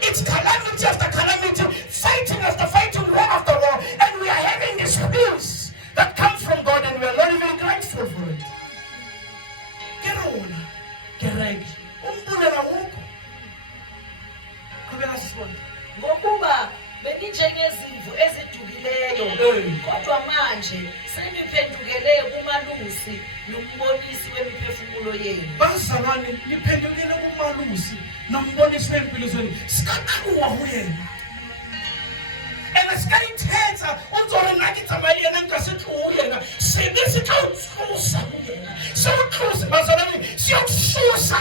it's calamity after calamity, fighting after fighting, war after war, and we are having this peace that comes from God, and we are not even grateful for it. Ngokuba benijengezimvu ezidukileyo kodwa manje seniphendukele kumalusi nombonisi wemiphefumulo yenu. Bazalwane niphendukele kumalusi nombonisi wempilo zenu. Sikaqhuwa uyena. And sikayithetha unzore nathi tsamayena ngasithi uyena. Sebesithusa uyena. Sewuxusa bazalwane siyokususa.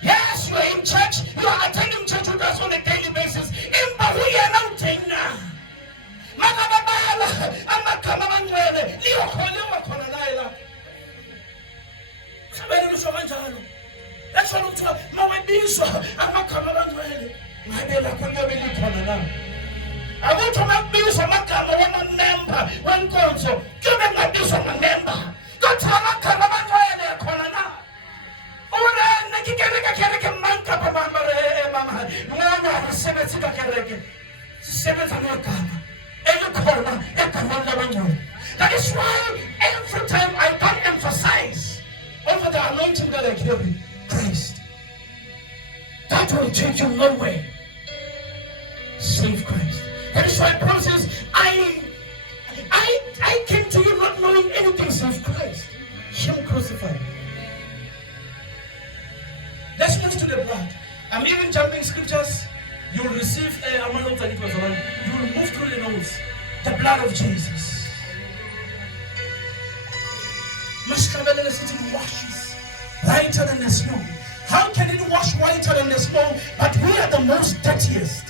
Yes, you are in church, you are attending church with us on a daily basis. That is why every time I don't emphasize over the anointing that I carry, Christ. That will take you nowhere. Save Christ. That is why Paul says, I came to you not knowing anything save Christ. Him crucified. Let's move to the blood. I'm even jumping scriptures. You will receive you will move through the notes. The blood of Jesus. It washes whiter than the snow. How can it wash whiter than the snow? But we are the most dirtiest.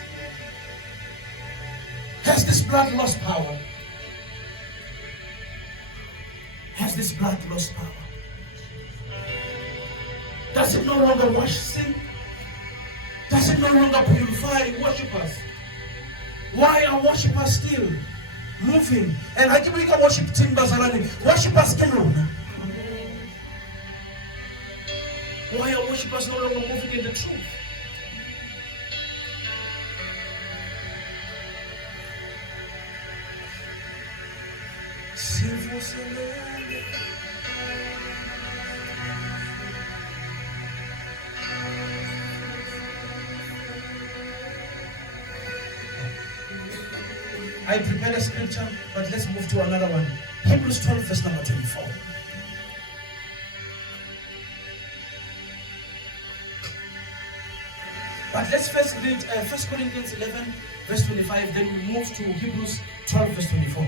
Has this blood lost power? Has this blood lost power? Does it no longer wash sin? Does it no longer purify worshippers? Why are worshippers still moving? And I think we can worship Team Bazalani. Worshippers still. Why are worshippers no longer moving in the truth? I prepared a scripture, but let's move to another one. Hebrews 12, verse number 24. But let's first read 1 Corinthians 11, verse 25, then we move to Hebrews 12, verse 24.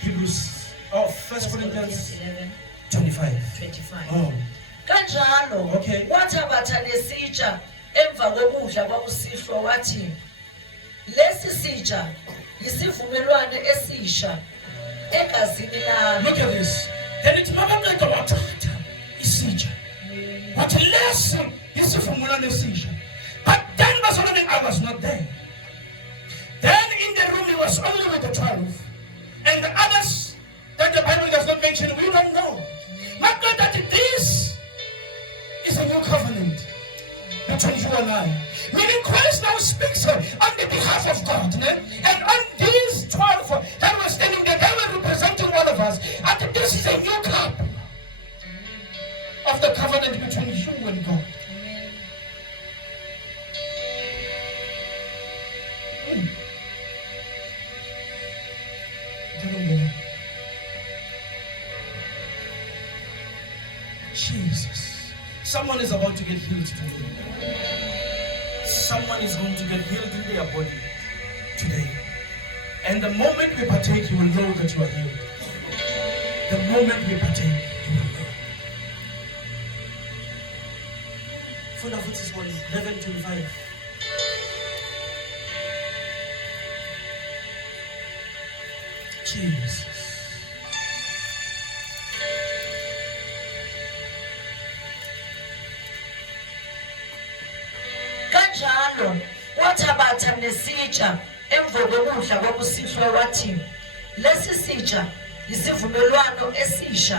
Hebrews, 1 Corinthians 25. Oh. Kanjalo Okay. wathabatha lesitsha emva kokudla kwakusihlwa wathi lesi sitsha yisivumelwano esisha egazini lami. Look at this. Then it's Mabangata Watata, Isija. What a lesson is from Mulan Isija. But then I was not there. Then in the room he was only with the 12. And the others that the Bible does not mention, we don't know. Not that this is a new covenant between you and I. Meaning Christ now speaks on the behalf of God. And on these 12 that were standing there, they were representing all of us. And this is a new cup of the covenant between you and God. Jesus. Someone is about to get healed today. Someone is going to get healed in their body today. And the moment we partake, you will know that you are healed. The moment we partake, you will know. Full of it is 11:25. Jesus. Kanjalo wathabatha lesitsha emva kokudla kwakusihlwa wathi lesi sitsha yisivumelwano esisha.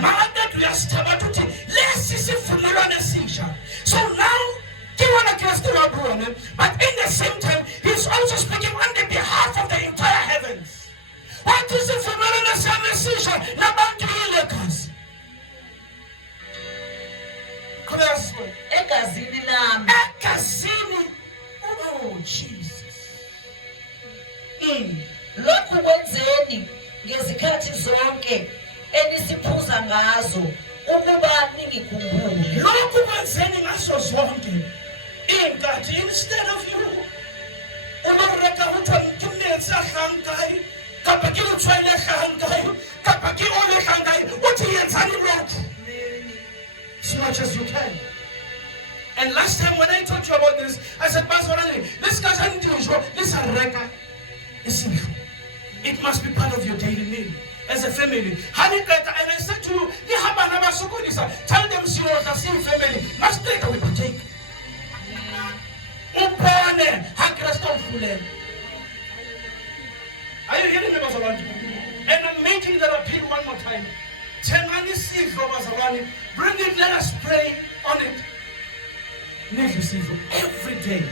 So now but in the same time he's also speaking on the behalf of the entire heavens. What is isivumelwano esisha nabantu ilegazi? Egazini lami. Egazini. Oh Jesus. Lokhu kwenzeni ngezikhathi zonke enisiphuza ngazo ukuba ningikhumbule. Lokhu kwenzeni ngazo zonke inkathi instead of you unoreka uthi ngimnetsa hlankai kapa ke utswele hlankai kapa ke ole hlankai uthi yenzani lokhu as much as you can. And last time when I told you about this, I said, Pastor, this guy's unusual. This reka is sinful. It must be part of your daily meal as a family. And I said to you, tell them see family. Must take we partake. Are you hearing me, Pastor? And I'm making that appeal one more time. Bring it, let us pray on it. Every day.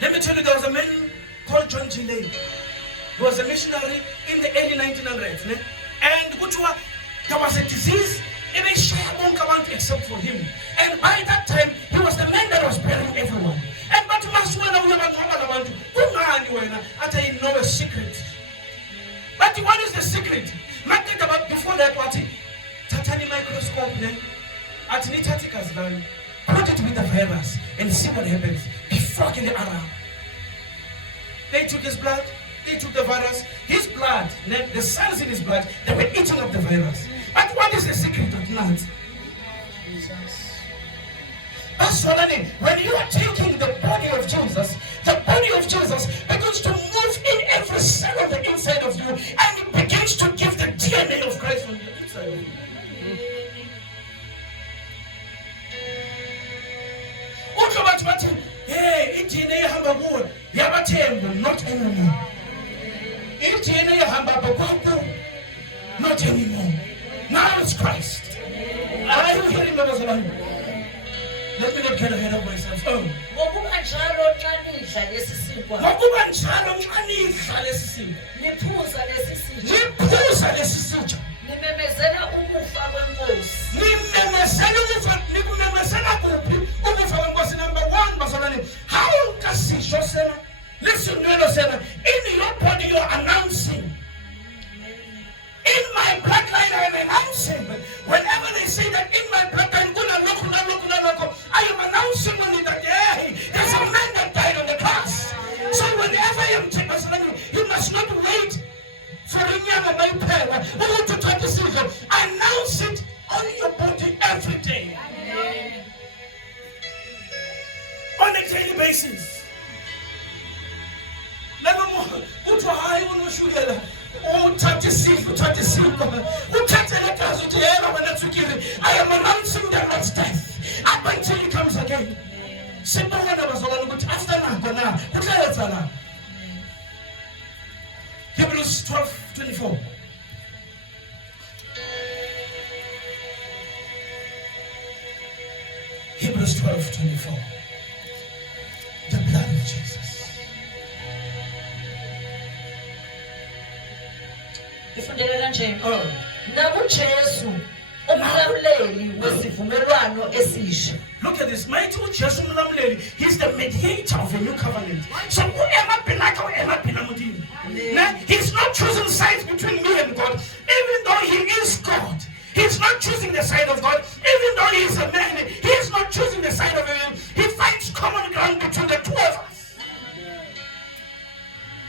Let me tell you, there was a man called John Gilley. He was a missionary in the early 1900s. And there was a disease except for him. And by that time, he was the man that was burying everyone. And but I know a secret. But what is the secret? Before that, what? Tatani microscope. Put it with the virus and see what happens. Before getting around. They took his blood, they took the virus, his blood, the cells in his blood, they were eating up the virus. But what is the secret of that? That's what I mean. When you are taking the body of Jesus begins to move in every cell on the inside of you, and it begins to give the DNA of Christ on the inside of you. Hey, DNA not anymore. Not anymore. Now it's Christ. Are you hearing me? Let me not get ahead of myself. nimemezela ukufa kwenkosi. Nikumemezela kuphi ukufa kwenkosi? Number one, bazalwane, how kasisho sena? Listen, sena, in your body you're announcing. In my bloodline I am announcing. Whenever they say that in my bloodline, I am announcing on it that there's a man that died on the cross. So whenever I am taking, you must not wait for a young my power to try to see them. Announce it on your body every day. On a daily basis. Never more. Put your eye on the sugar. Oh, touch the seed, touch the seed. Who touch the letters of the air when that's together. I am announcing the Lord's death up until he comes again. Simple one of us all good after now. Hebrews 12:24. Hebrews 12:24. The blood of Jesus. Ifundele kanje. NakuJesu umlamuleli wesivumelwano esisha. Look at this. Mighty Jesus umlamuleli. He's the mediator of a new covenant. So he's not choosing sides between me and God, even though he is God. He's not choosing the side of God, even though he is a man. He is not choosing the side of him. He finds common ground between the two of us.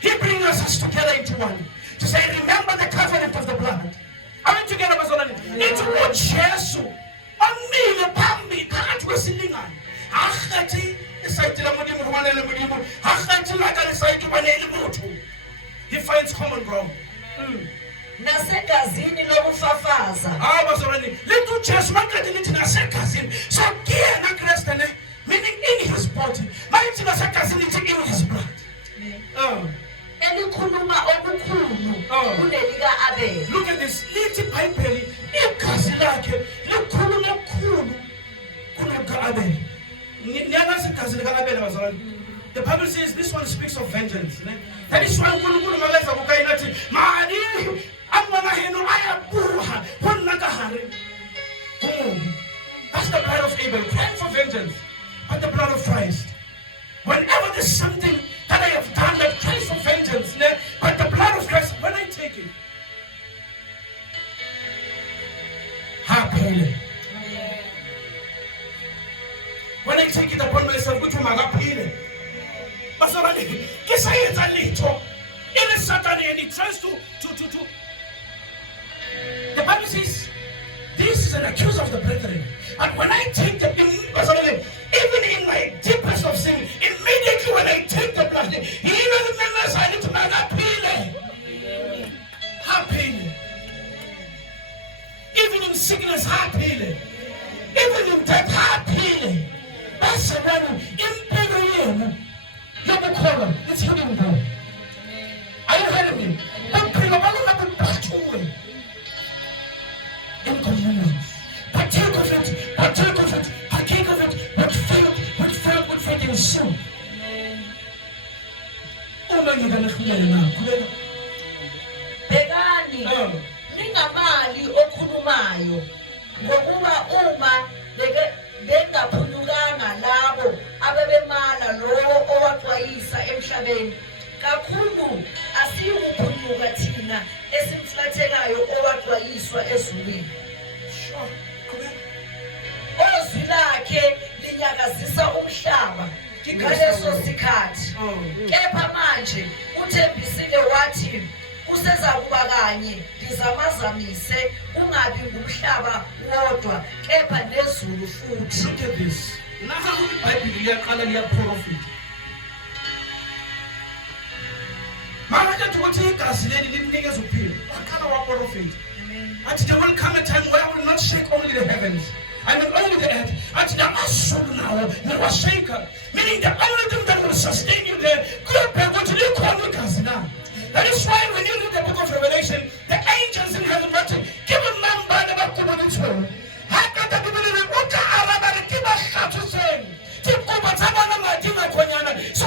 He brings us together into one. To say, remember the covenant of the blood. Are we together, Bazalani? It's what Jesus on me, the Pambi, can't we sing on? Achati, the side to the Mudimu, one and the Mudimu, Achati, like the side to one and the Mutu. He finds common ground. Nasegazini lokufafaza. Bazalani, little Jesus, one can eat in a second. So, Kia and Christian, meaning in his body, my in a second, in his blood. Elikhuluma okukhulu kunelika Abel. Look at this. Lithi iBhayibheli igazi lakhe likhuluma okukhulu kunoka Abel. Niyalazi igazi lika Abel bazalwane. The Bible says this one speaks of vengeance. That is why uNkulunkulu malenza kuKayini athi mali amana heno ayabuha kunakahari. That's the blood of Abel crying for vengeance. But the blood of Christ. Whenever there's something that I have done that cries for vengeance, but the blood of Christ, when I take it, happy. When I take it upon myself, which will happy. But somebody, guess I ain't a little. It is Satan and he tries to. The Bible says, this is an accuser of the brethren. And when I take the even in my deepest of sin, immediately when I take the blood, he even remembers I need to make happy. Even in sickness, happy. Even in death, happy. That's the one in it's hidden there. Are you hearing me? Inconvenience. Partake of it, partake of it, partake of it, with faith in sin. Bekani ningamali okhulumayo ngokuba uma bengaphunyukanga labo abebemala lowo owaxwayisa emhlabeni kakhulu asiyukuphunyuka thina esimflathelayo owaxwayiswa ezulwini. Ozwi lakhe linyakazisa umhlaba ngaleso sikhathi. Kepha manje uthembisile wathi kuseza kuba kanye lizamazamise kungabi ngumhlaba wodwa kepha nezulu futhi. Look at this. Naza iBhayibheli liyaqala liyaprofit. Manje ukuthi igazi leli limnikeza ukuphila. Waqala waprofit. Athi there will come a time where I will not shake only the heavens and not only the earth. Athi namasulu nawo niwashaka. Meaning the only thing that will sustain you there could be what you call igazi now. That is why when you read the book of Revelation, the angels in heaven were to give a man by the back of the throne. How can the people in the water give us shout to sing? So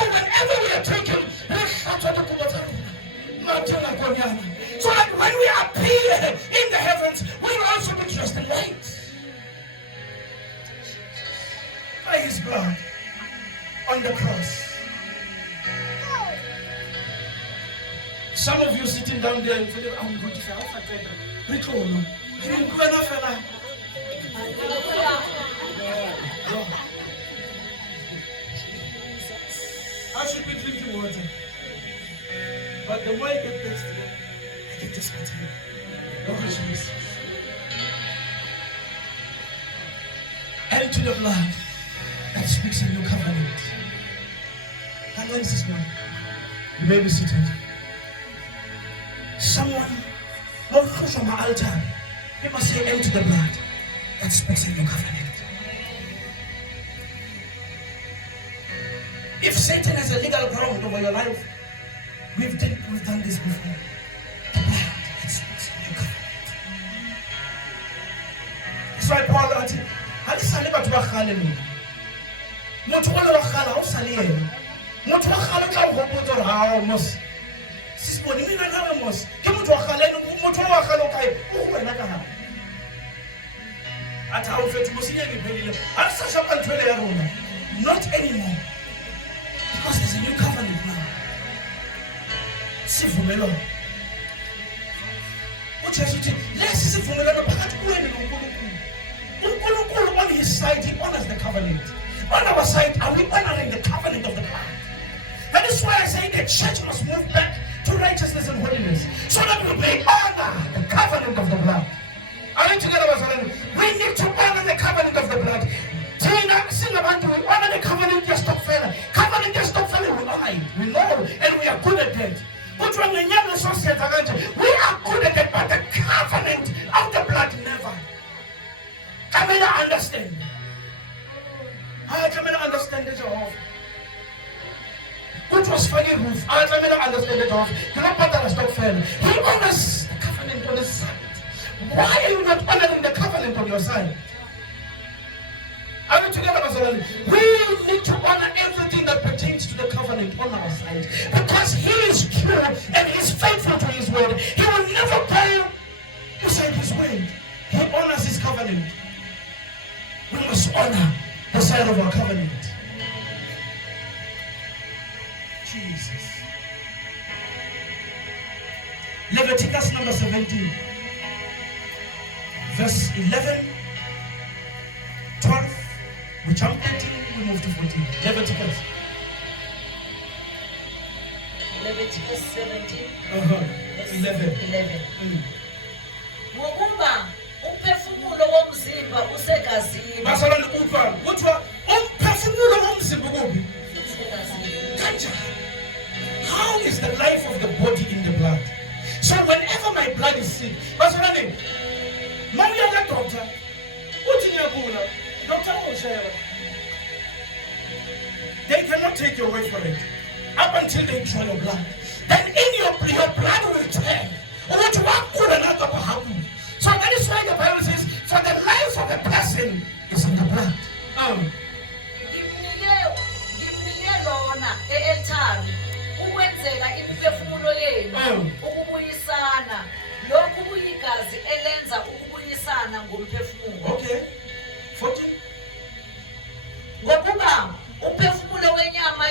whenever we are taken, we shout to the so that when we appear in the heavens, by his blood on the cross. Some of you sitting down there and saying, I'm going to say, I'll forget that. I should be drinking water. But the more I get thirsty, I get discontented. Oh, Jesus. And to the blood that speaks a new covenant. And when is this one? You may be seated. Someone won't go from my altar. He must say, end to the blood that speaks a new covenant. If Satan has a legal ground over your life, we've done this before. The blood that speaks a new covenant. That's why Paul said, "Alisale batho ba kgale mo. Motho wa kgale o sale yena. Motho wa kgale tla go botsa gore ha o mos. Sisibone mina nawe mos. Ke motho wa kgale, motho wa kgale o kae? O wena ka ha. At how fethu mosinya ke phelile. Ha se sa ka ntwele ya rona. Not anymore. Because there's a new covenant now. Sivumelwano. uJesu uthi lesi sivumelwano phakathi kuwena noNkulunkulu. uNkulunkulu on his side, he honors the covenant. On our side, are we honoring the covenant of the blood? That is why I say the church must move back to righteousness and holiness, so that we may honor the covenant of the blood. Are we together, Barcelona? We need to honor the covenant of the blood. We honor the covenant, just stop failing. Covenant, just stop failing. We honor it. We know, and we are good at that. But when we are good at it, but the covenant of the blood never. Can we not understand? How can we not understand this? Which was funny roof? How can we not understand it? You know, but stop failing. He honors the covenant on his side. Why are you not honoring the covenant on your side? Are we together, Barcelona? We need to honor everything that pertains to the covenant on our side, because he is true and he is faithful to his word. He will never go beside his word. He honors his covenant. We must honor the side of our covenant. Jesus. Leviticus number 17, verse 11, 12. We jump 13, we move to 14. Leviticus. Leviticus 17, 11. 11. Ngokuba umphefumulo womzimba usegazini. Barcelona upa. Kuthiwa umphefumulo womzimba kuphi? Kanjani? How is the life of the body in the blood? So whenever my blood is sick, Barcelona, mawuya ka doctor, uthi ngiyagula. Doctor Moshe, they cannot take you away from it up until they draw your blood. Then in your blood will turn. So that is why the Bible says, for the life of a person is in the blood. Okay. 14. Ngokuba umphefumulo wenyama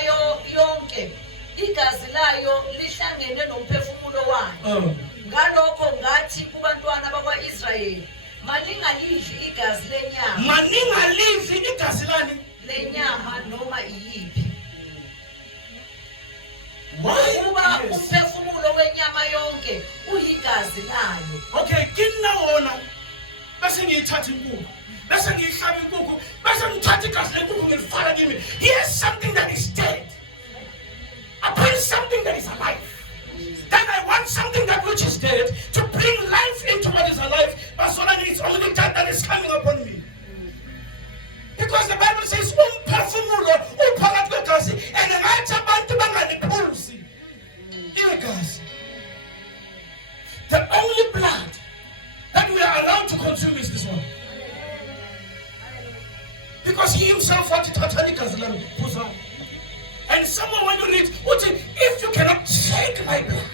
yonke igazi layo lihlangene nomphefumulo wayo. Ngalokho ngathi kubantwana bakwaIsrayeli, maningalidli igazi lenyama. Maningalidli igazi lani? Lenyama noma iyiphi. Why? Umphefumulo wenyama yonke uyigazi layo. Okay, kina wona bese ngiyithatha inkukhu. Bese ngiyihlaba inkukhu. Bese ngithatha igazi lenkukhu ngilifaka kimi. Here's something that is dead. Upon something that is alive. Then I want something that which is dead to bring life into what is alive. But so that it's only that that is coming upon me. Because the Bible says, umphefumulo uphakathi kwegazi, and ngathi abantu bangaliphuzi igazi. The only blood that we are allowed to consume is this one. Because he himself wanted to take igazi lami phuza. And someone when you read, if you cannot take my blood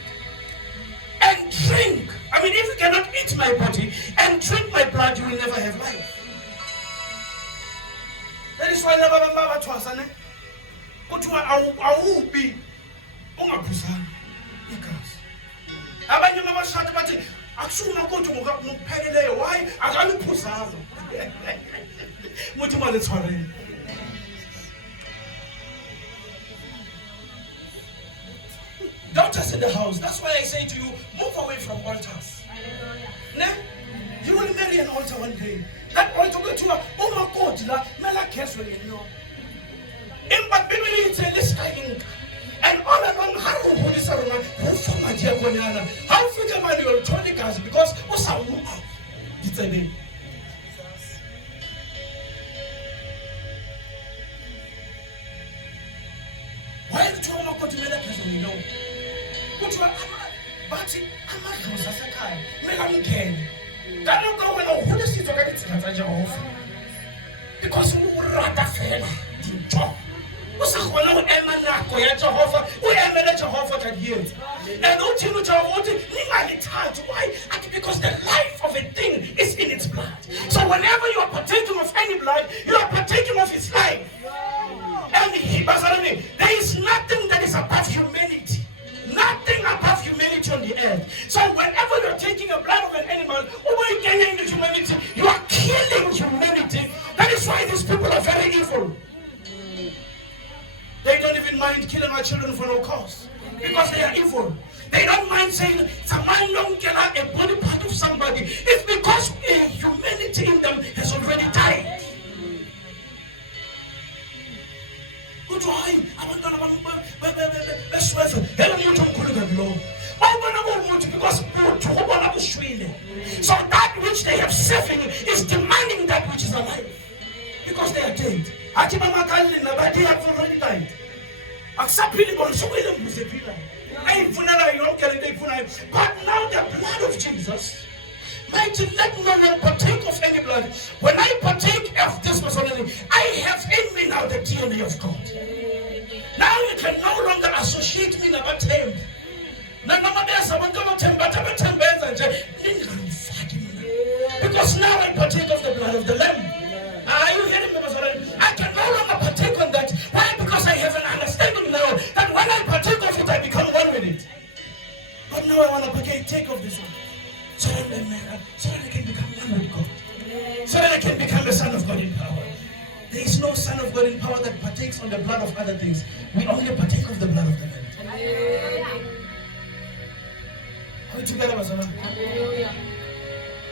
and drink, if you cannot eat my body and drink my blood, you will never have life. That is is why laba bathwasa ne kuthiwa awubi ungaphuzanga igazi. Abanye mabashaka bathi akusuma kodwa ngokupheleleyo why akaluphuzanga. Muthi manje tshwareni. Daughters in the house, that's why I say to you, move away from altars. Ne? You will marry an altar one day. That altar go to a oh my God, la mela keswe nyo. Imba Bibli it's a listing. And all along how who this are who from my dear Bonyana. How future man you told guys because what's our it's a name. Why the two of my mela keswe nyo? But I'm not going to say, I'm can. That don't go when who is it to Jehovah? Because we would rather fail to talk. What's a one of Emma Jehovah? We Emma Jehovah can hear it. And don't you know Jehovah? Why? Because the life of a thing is in its blood. So whenever you are partaking of any blood, you are partaking of its life. And there is nothing that is above humanity. Nothing above humanity on the earth. So whenever you're taking a blood of an animal, over again into humanity, you are killing humanity. That is why these people are very evil. They don't even mind killing our children for no cause. Because they are evil. They don't mind saying, someone don't get out a body part of somebody. It's because humanity in them has already died. Good why? So that which they have serving is demanding that which is alive. Because they are dead. They have already died. But now the blood of Jesus might let no one partake of any blood. When I partake of this personality, I have in me now the DNA of God. Now you can no longer associate me with him. Because now I partake of the blood of the Lamb. Are you hearing me? I can no longer partake on that. Why? Because I have an understanding now that when I partake of it, I become one with it. But now I want to partake of this one. So that I can become one with God. So that I can become the Son of God in power. There is no Son of God in power that partakes on the blood of other things. We only partake of the blood of the Lamb. Are we together, Mazana?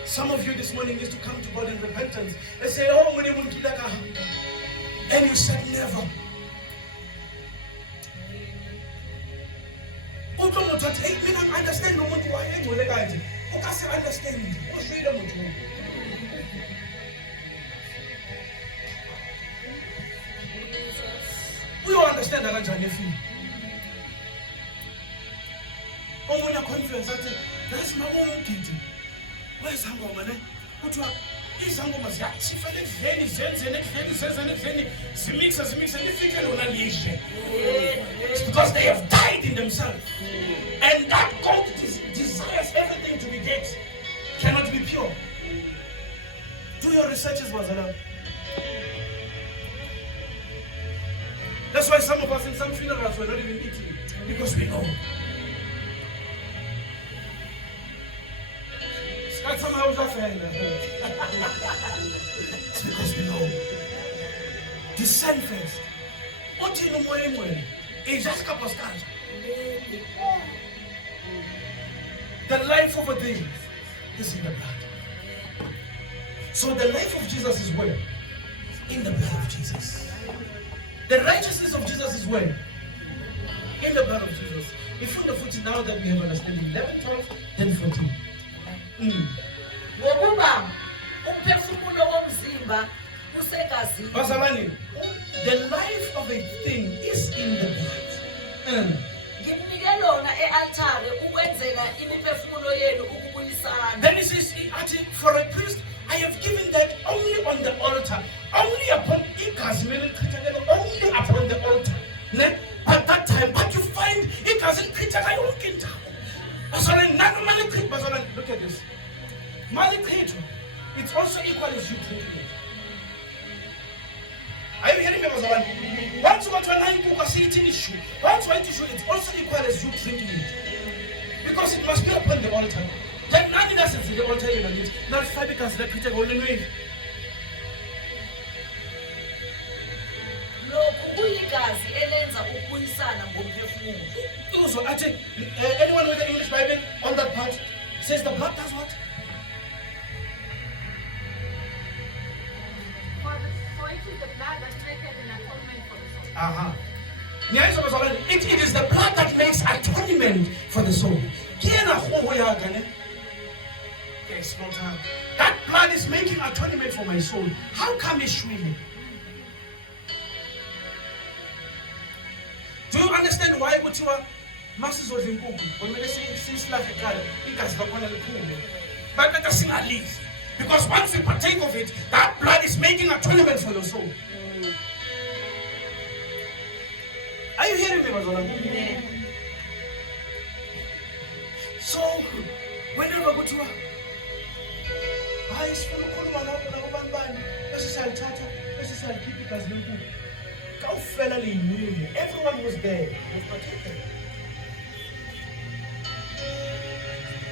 Some of you this morning need to come to God in repentance and say, oh, and you said never. I understand no one to I understand. We all understand that Johnny feel. Oh, when you're confused, that's my own kid. Where's Hango, man? What you are? Is Hango Mazia? She felt it very, it's because they have died in themselves. And that God desires everything to be dead, cannot be pure. Do your researches, Mazana. That's why some of us in some funerals were not even eating, because we know. Somehow it's because we know. Descend first. What do you know more anyway? It's just couple stars. The life of a thing is in the blood. So the life of Jesus is where? In the blood of Jesus. The righteousness of Jesus is where? In the blood of Jesus. If you're the 40 now that we have understanding 11, 12, then 14. Bazalani, the life of a thing is in the blood. Then he says, for a priest, I have given that only on the altar, only upon only upon the altar. At that time, but you find it doesn't look at this. Malik, it's also equal as you treat it. Are you Once you go to a 9 book, I see it in issue. Once you eat issue, it's also equal as you drinking it. Because it must be upon the altar. Then none of us is the altar in it. Now it's 5 because the Peter golden way. lokhu kuyigazi elenza ukubuyisana ngomphefumulo. Also, I think anyone with the English Bible on that part says the blood does what? For it is the blood that maketh an atonement for the soul. It is the blood that makes atonement for the soul. That blood is making atonement for my soul. How come it's swimming? Do you understand why Utiwa masses of Limpopo when they say since like a color, it has not the pool? But let us sing at least. Because once we partake of it, that blood is making atonement for the soul. Are you hearing me, Mazola? So, whenever go to I speak everyone was there.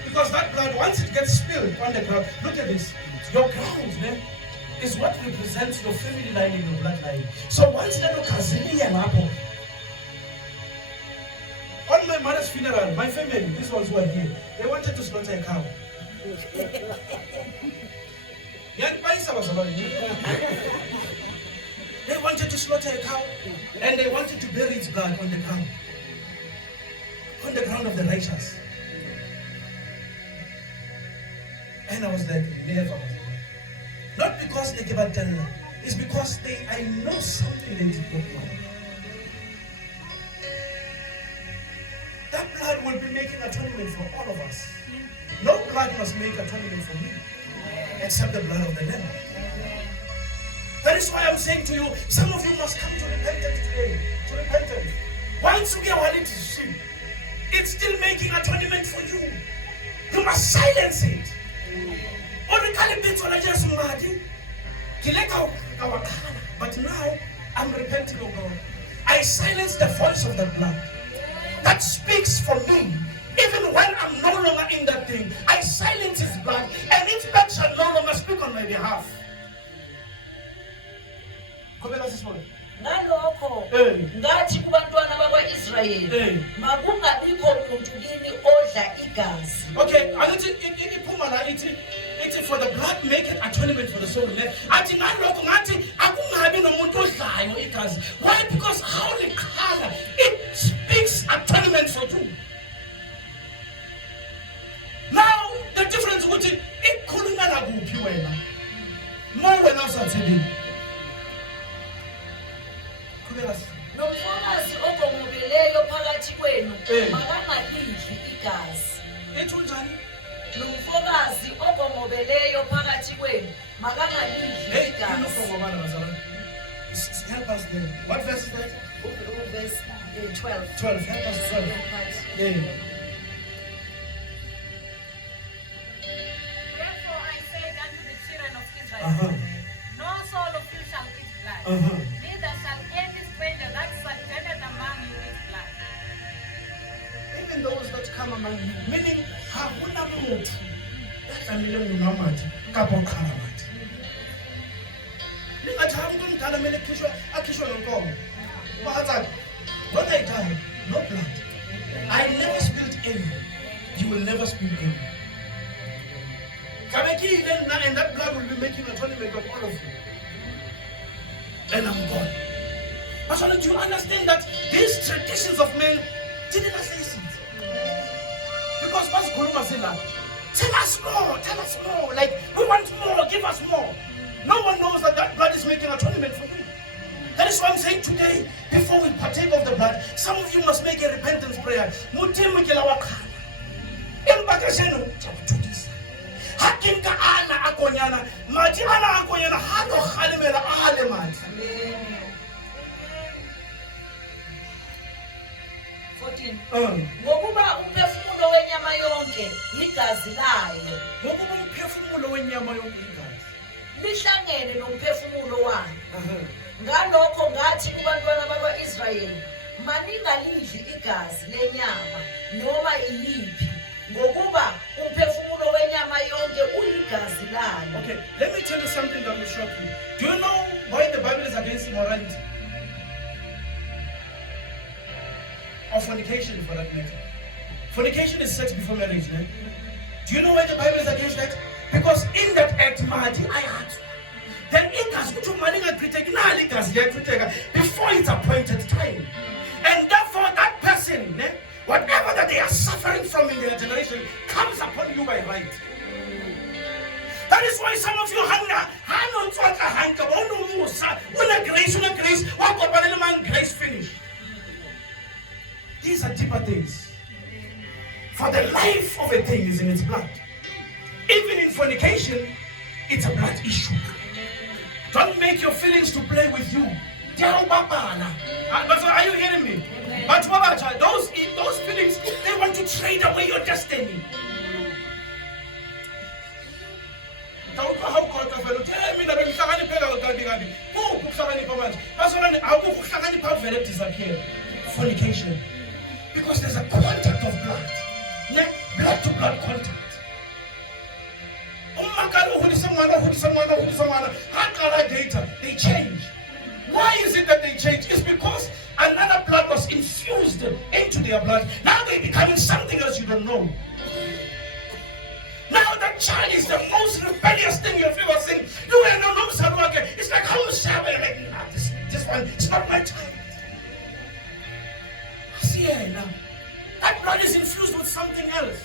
Because that blood, once it gets spilled on the ground, look at this. Your ground, man, is what represents your family line and your bloodline. So once they look on my mother's funeral, my family, these ones who are here, they wanted to slaughter a cow. They wanted to slaughter a cow and they wanted to bury its blood on the ground of the righteous. And I was like, never. Not because they gave a dollar, it's because I know something they did not know. That blood will be making atonement for all of us. No blood must make atonement for me, except the blood of the Lamb. That is why I'm saying to you, some of you must come to repentance today. To repentance. Once you get willing to sin, it's still making atonement for you. You must silence it. But now I'm repenting, oh God. I silence the voice of the blood that speaks for me. Even when I'm no longer in that thing, I silence his blood, and its blood shall no longer speak on my behalf. Ngalokho ngathi kubantwana bakwa-Israyeli makungabikho muntu kini odla igazi. Okay, it's for the blood making atonement for the soul. Athi ngalokho ngathi akungabi nomuntu odlayo igazi. Why? Because holy color, it speaks atonement for you. Now the difference with it khuluma la kuphi wena. Mo wena usathini. Nomfokazi ogomobeleyo phakathi kwenu makangalidli igazi. Ethi unjani? Nomfokazi ogomobeleyo phakathi kwenu makangalidli igazi. Help us there. What verse is that? Verse 12. 12. Help us 12. Yeah. Therefore I said unto the children of Israel, no soul of you shall eat blood, neither shall any stranger that sojourneth among you eat blood. Even those that come among you, meaning hakuna mtu asamile munamathi kapokhalamathi. Ningathi umuntu omdala mele akhishwe nonkomo. Bathi when I die, no blood. I never spilled any. You will never spill any. And that blood will be making atonement of all of you. And I'm gone. But so do you understand that these traditions of men didn't face it? Because Pastor Kuluma said that, tell us more, like we want more, give us more. No one knows that that blood is making atonement for you. That is why I'm saying today, before we partake of the blood, some of you must make a repentance prayer. Hakinka ana akonyana, mati ana akonyana, hano khalimela ale mati. 14. Ngokuba umphefumulo wenyama yonke igazi layo. Ngokuba umphefumulo wenyama yonke igazi lihlangene nomphefumulo wayo. ngalokho ngathi kubantwana bakwa-Israyeli maningalidli igazi lenyama noma iliphi ngokuba umphefumulo wenyama yonke uyigazi layo. Okay, let me tell you something that will shock you. Do you know why the Bible is against immorality? Or fornication, for that matter. Fornication is sex before marriage, no? Do you know why the Bible is against that? Because in that act, then it has to before its appointed time. And therefore that person, whatever that they are suffering from in their generation, comes upon you by right. That is why some of you grace finish. These are deeper things. For the life of a thing is in its blood. Even in fornication, it's a blood issue. Don't make your feelings to play with you. Are you hearing me? But those feelings, they want to trade away your destiny. Fornication. Because there's a contact of blood. Blood to blood contact. They change. Why is it that they change? It's because another blood was infused into their blood. Now they're becoming something else you don't know. Now that child is the most rebellious thing you've ever seen. You ain't no Saruake. It's like how this one, it's not my child. See now. That blood is infused with something else.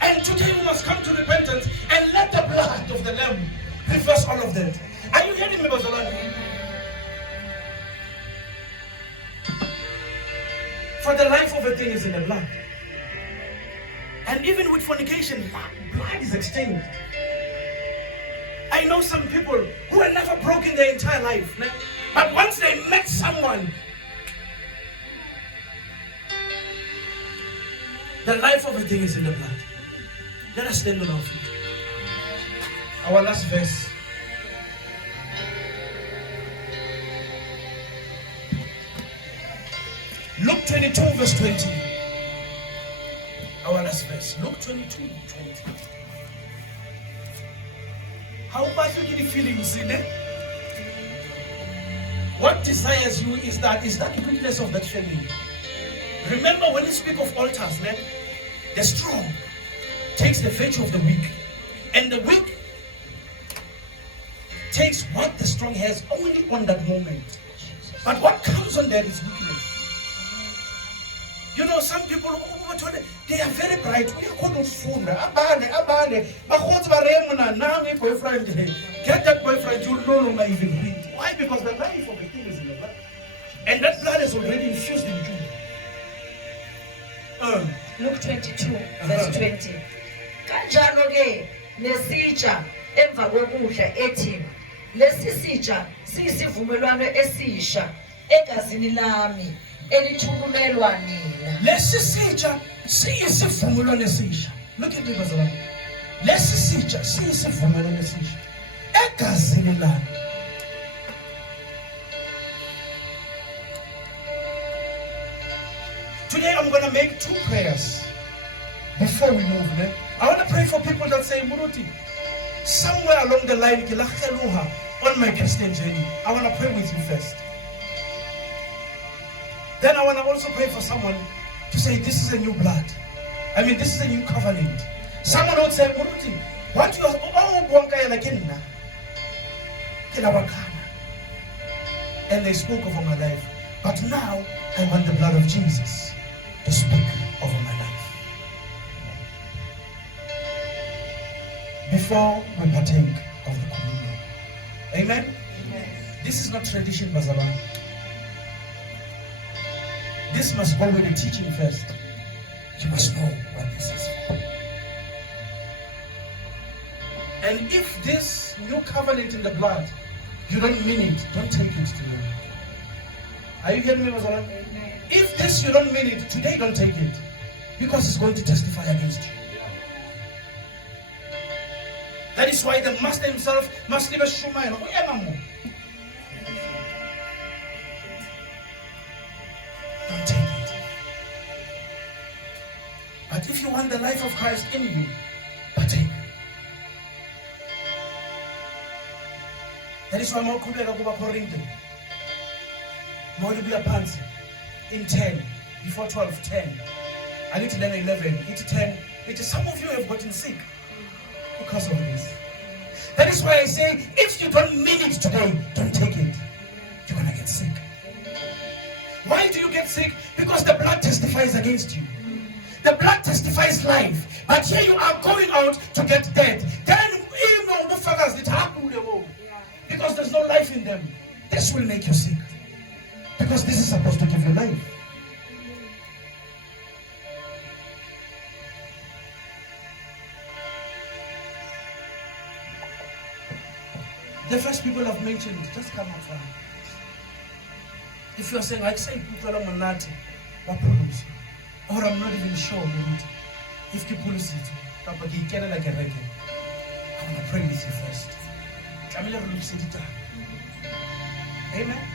And today we must come to repentance and let the blood of the Lamb reverse all of that. Are you hearing me, Bazalan? For the life of a thing is in the blood. And even with fornication, blood is exchanged. I know some people who are never broken their entire life. But once they met someone, the life of a thing is in the blood. Let us stand on our feet. Our last verse. Luke 22 verse 20. Our last verse. Luke 22, 20. How bad you get the feelings in it? What desires you is that weakness of that feeling. Remember when you speak of altars, the strong takes the virtue of the weak, and the weak takes what the strong has only on that moment. But what comes on that is weakness. You know, some people, they are very bright. We are called boyfriend. Get that boyfriend, you'll no longer even read. Why? Because the life of the thing is in the blood. And that blood is already infused in you. Luke 22 verse 20. Kanjalo ke nesitsha emva kokudla ethi lesi sitsha siyisivumelwano esisha egazini lami elithululelwa nina. Lesi sitsha siyisivumelwano esisha. Look at me, bazalwane. Lesi sitsha siyisivumelwano esisha egazini lami. Today I'm going to make two prayers before we move. I want to pray for people that say, Muruti, somewhere along the line, on my Christian journey, I want to pray with you first. Then I want to also pray for someone to say, this is a new blood. I mean, this is a new covenant. Someone would say, Muruti, what you are, and they spoke over my life. But now, I want the blood of Jesus to speak over my life. Before we partake of the communion. Amen? Yes. This is not tradition, Bazaba. This must go with the teaching first. You must know what this is for. And if this new covenant in the blood, you don't mean it, don't take it today. Are you hearing me, Bazaba? If this you don't mean it, today don't take it. Because it's going to testify against you. That is why the master himself must leave a shumai. if you want the life of Christ in you, partake. That is why mawuqhubeka kuba Korinte. Mawubuya phansi in 10 before 12:10. I need to learn 11. It's 10. It is some of you have gotten sick because of this. That is why I say, if you don't mean it today, don't take it. You're gonna get sick. Why do you get sick? Because the blood testifies against you. The blood testifies life. But here you are going out to get dead. Then because there's no life in them. This will make you sick. Because this is supposed to give you life. The first people I've mentioned, just come up front. If you're saying, I say people are manati, what produce? Or I'm not even sure, if you police it, I'm going to pray with you first. Amen.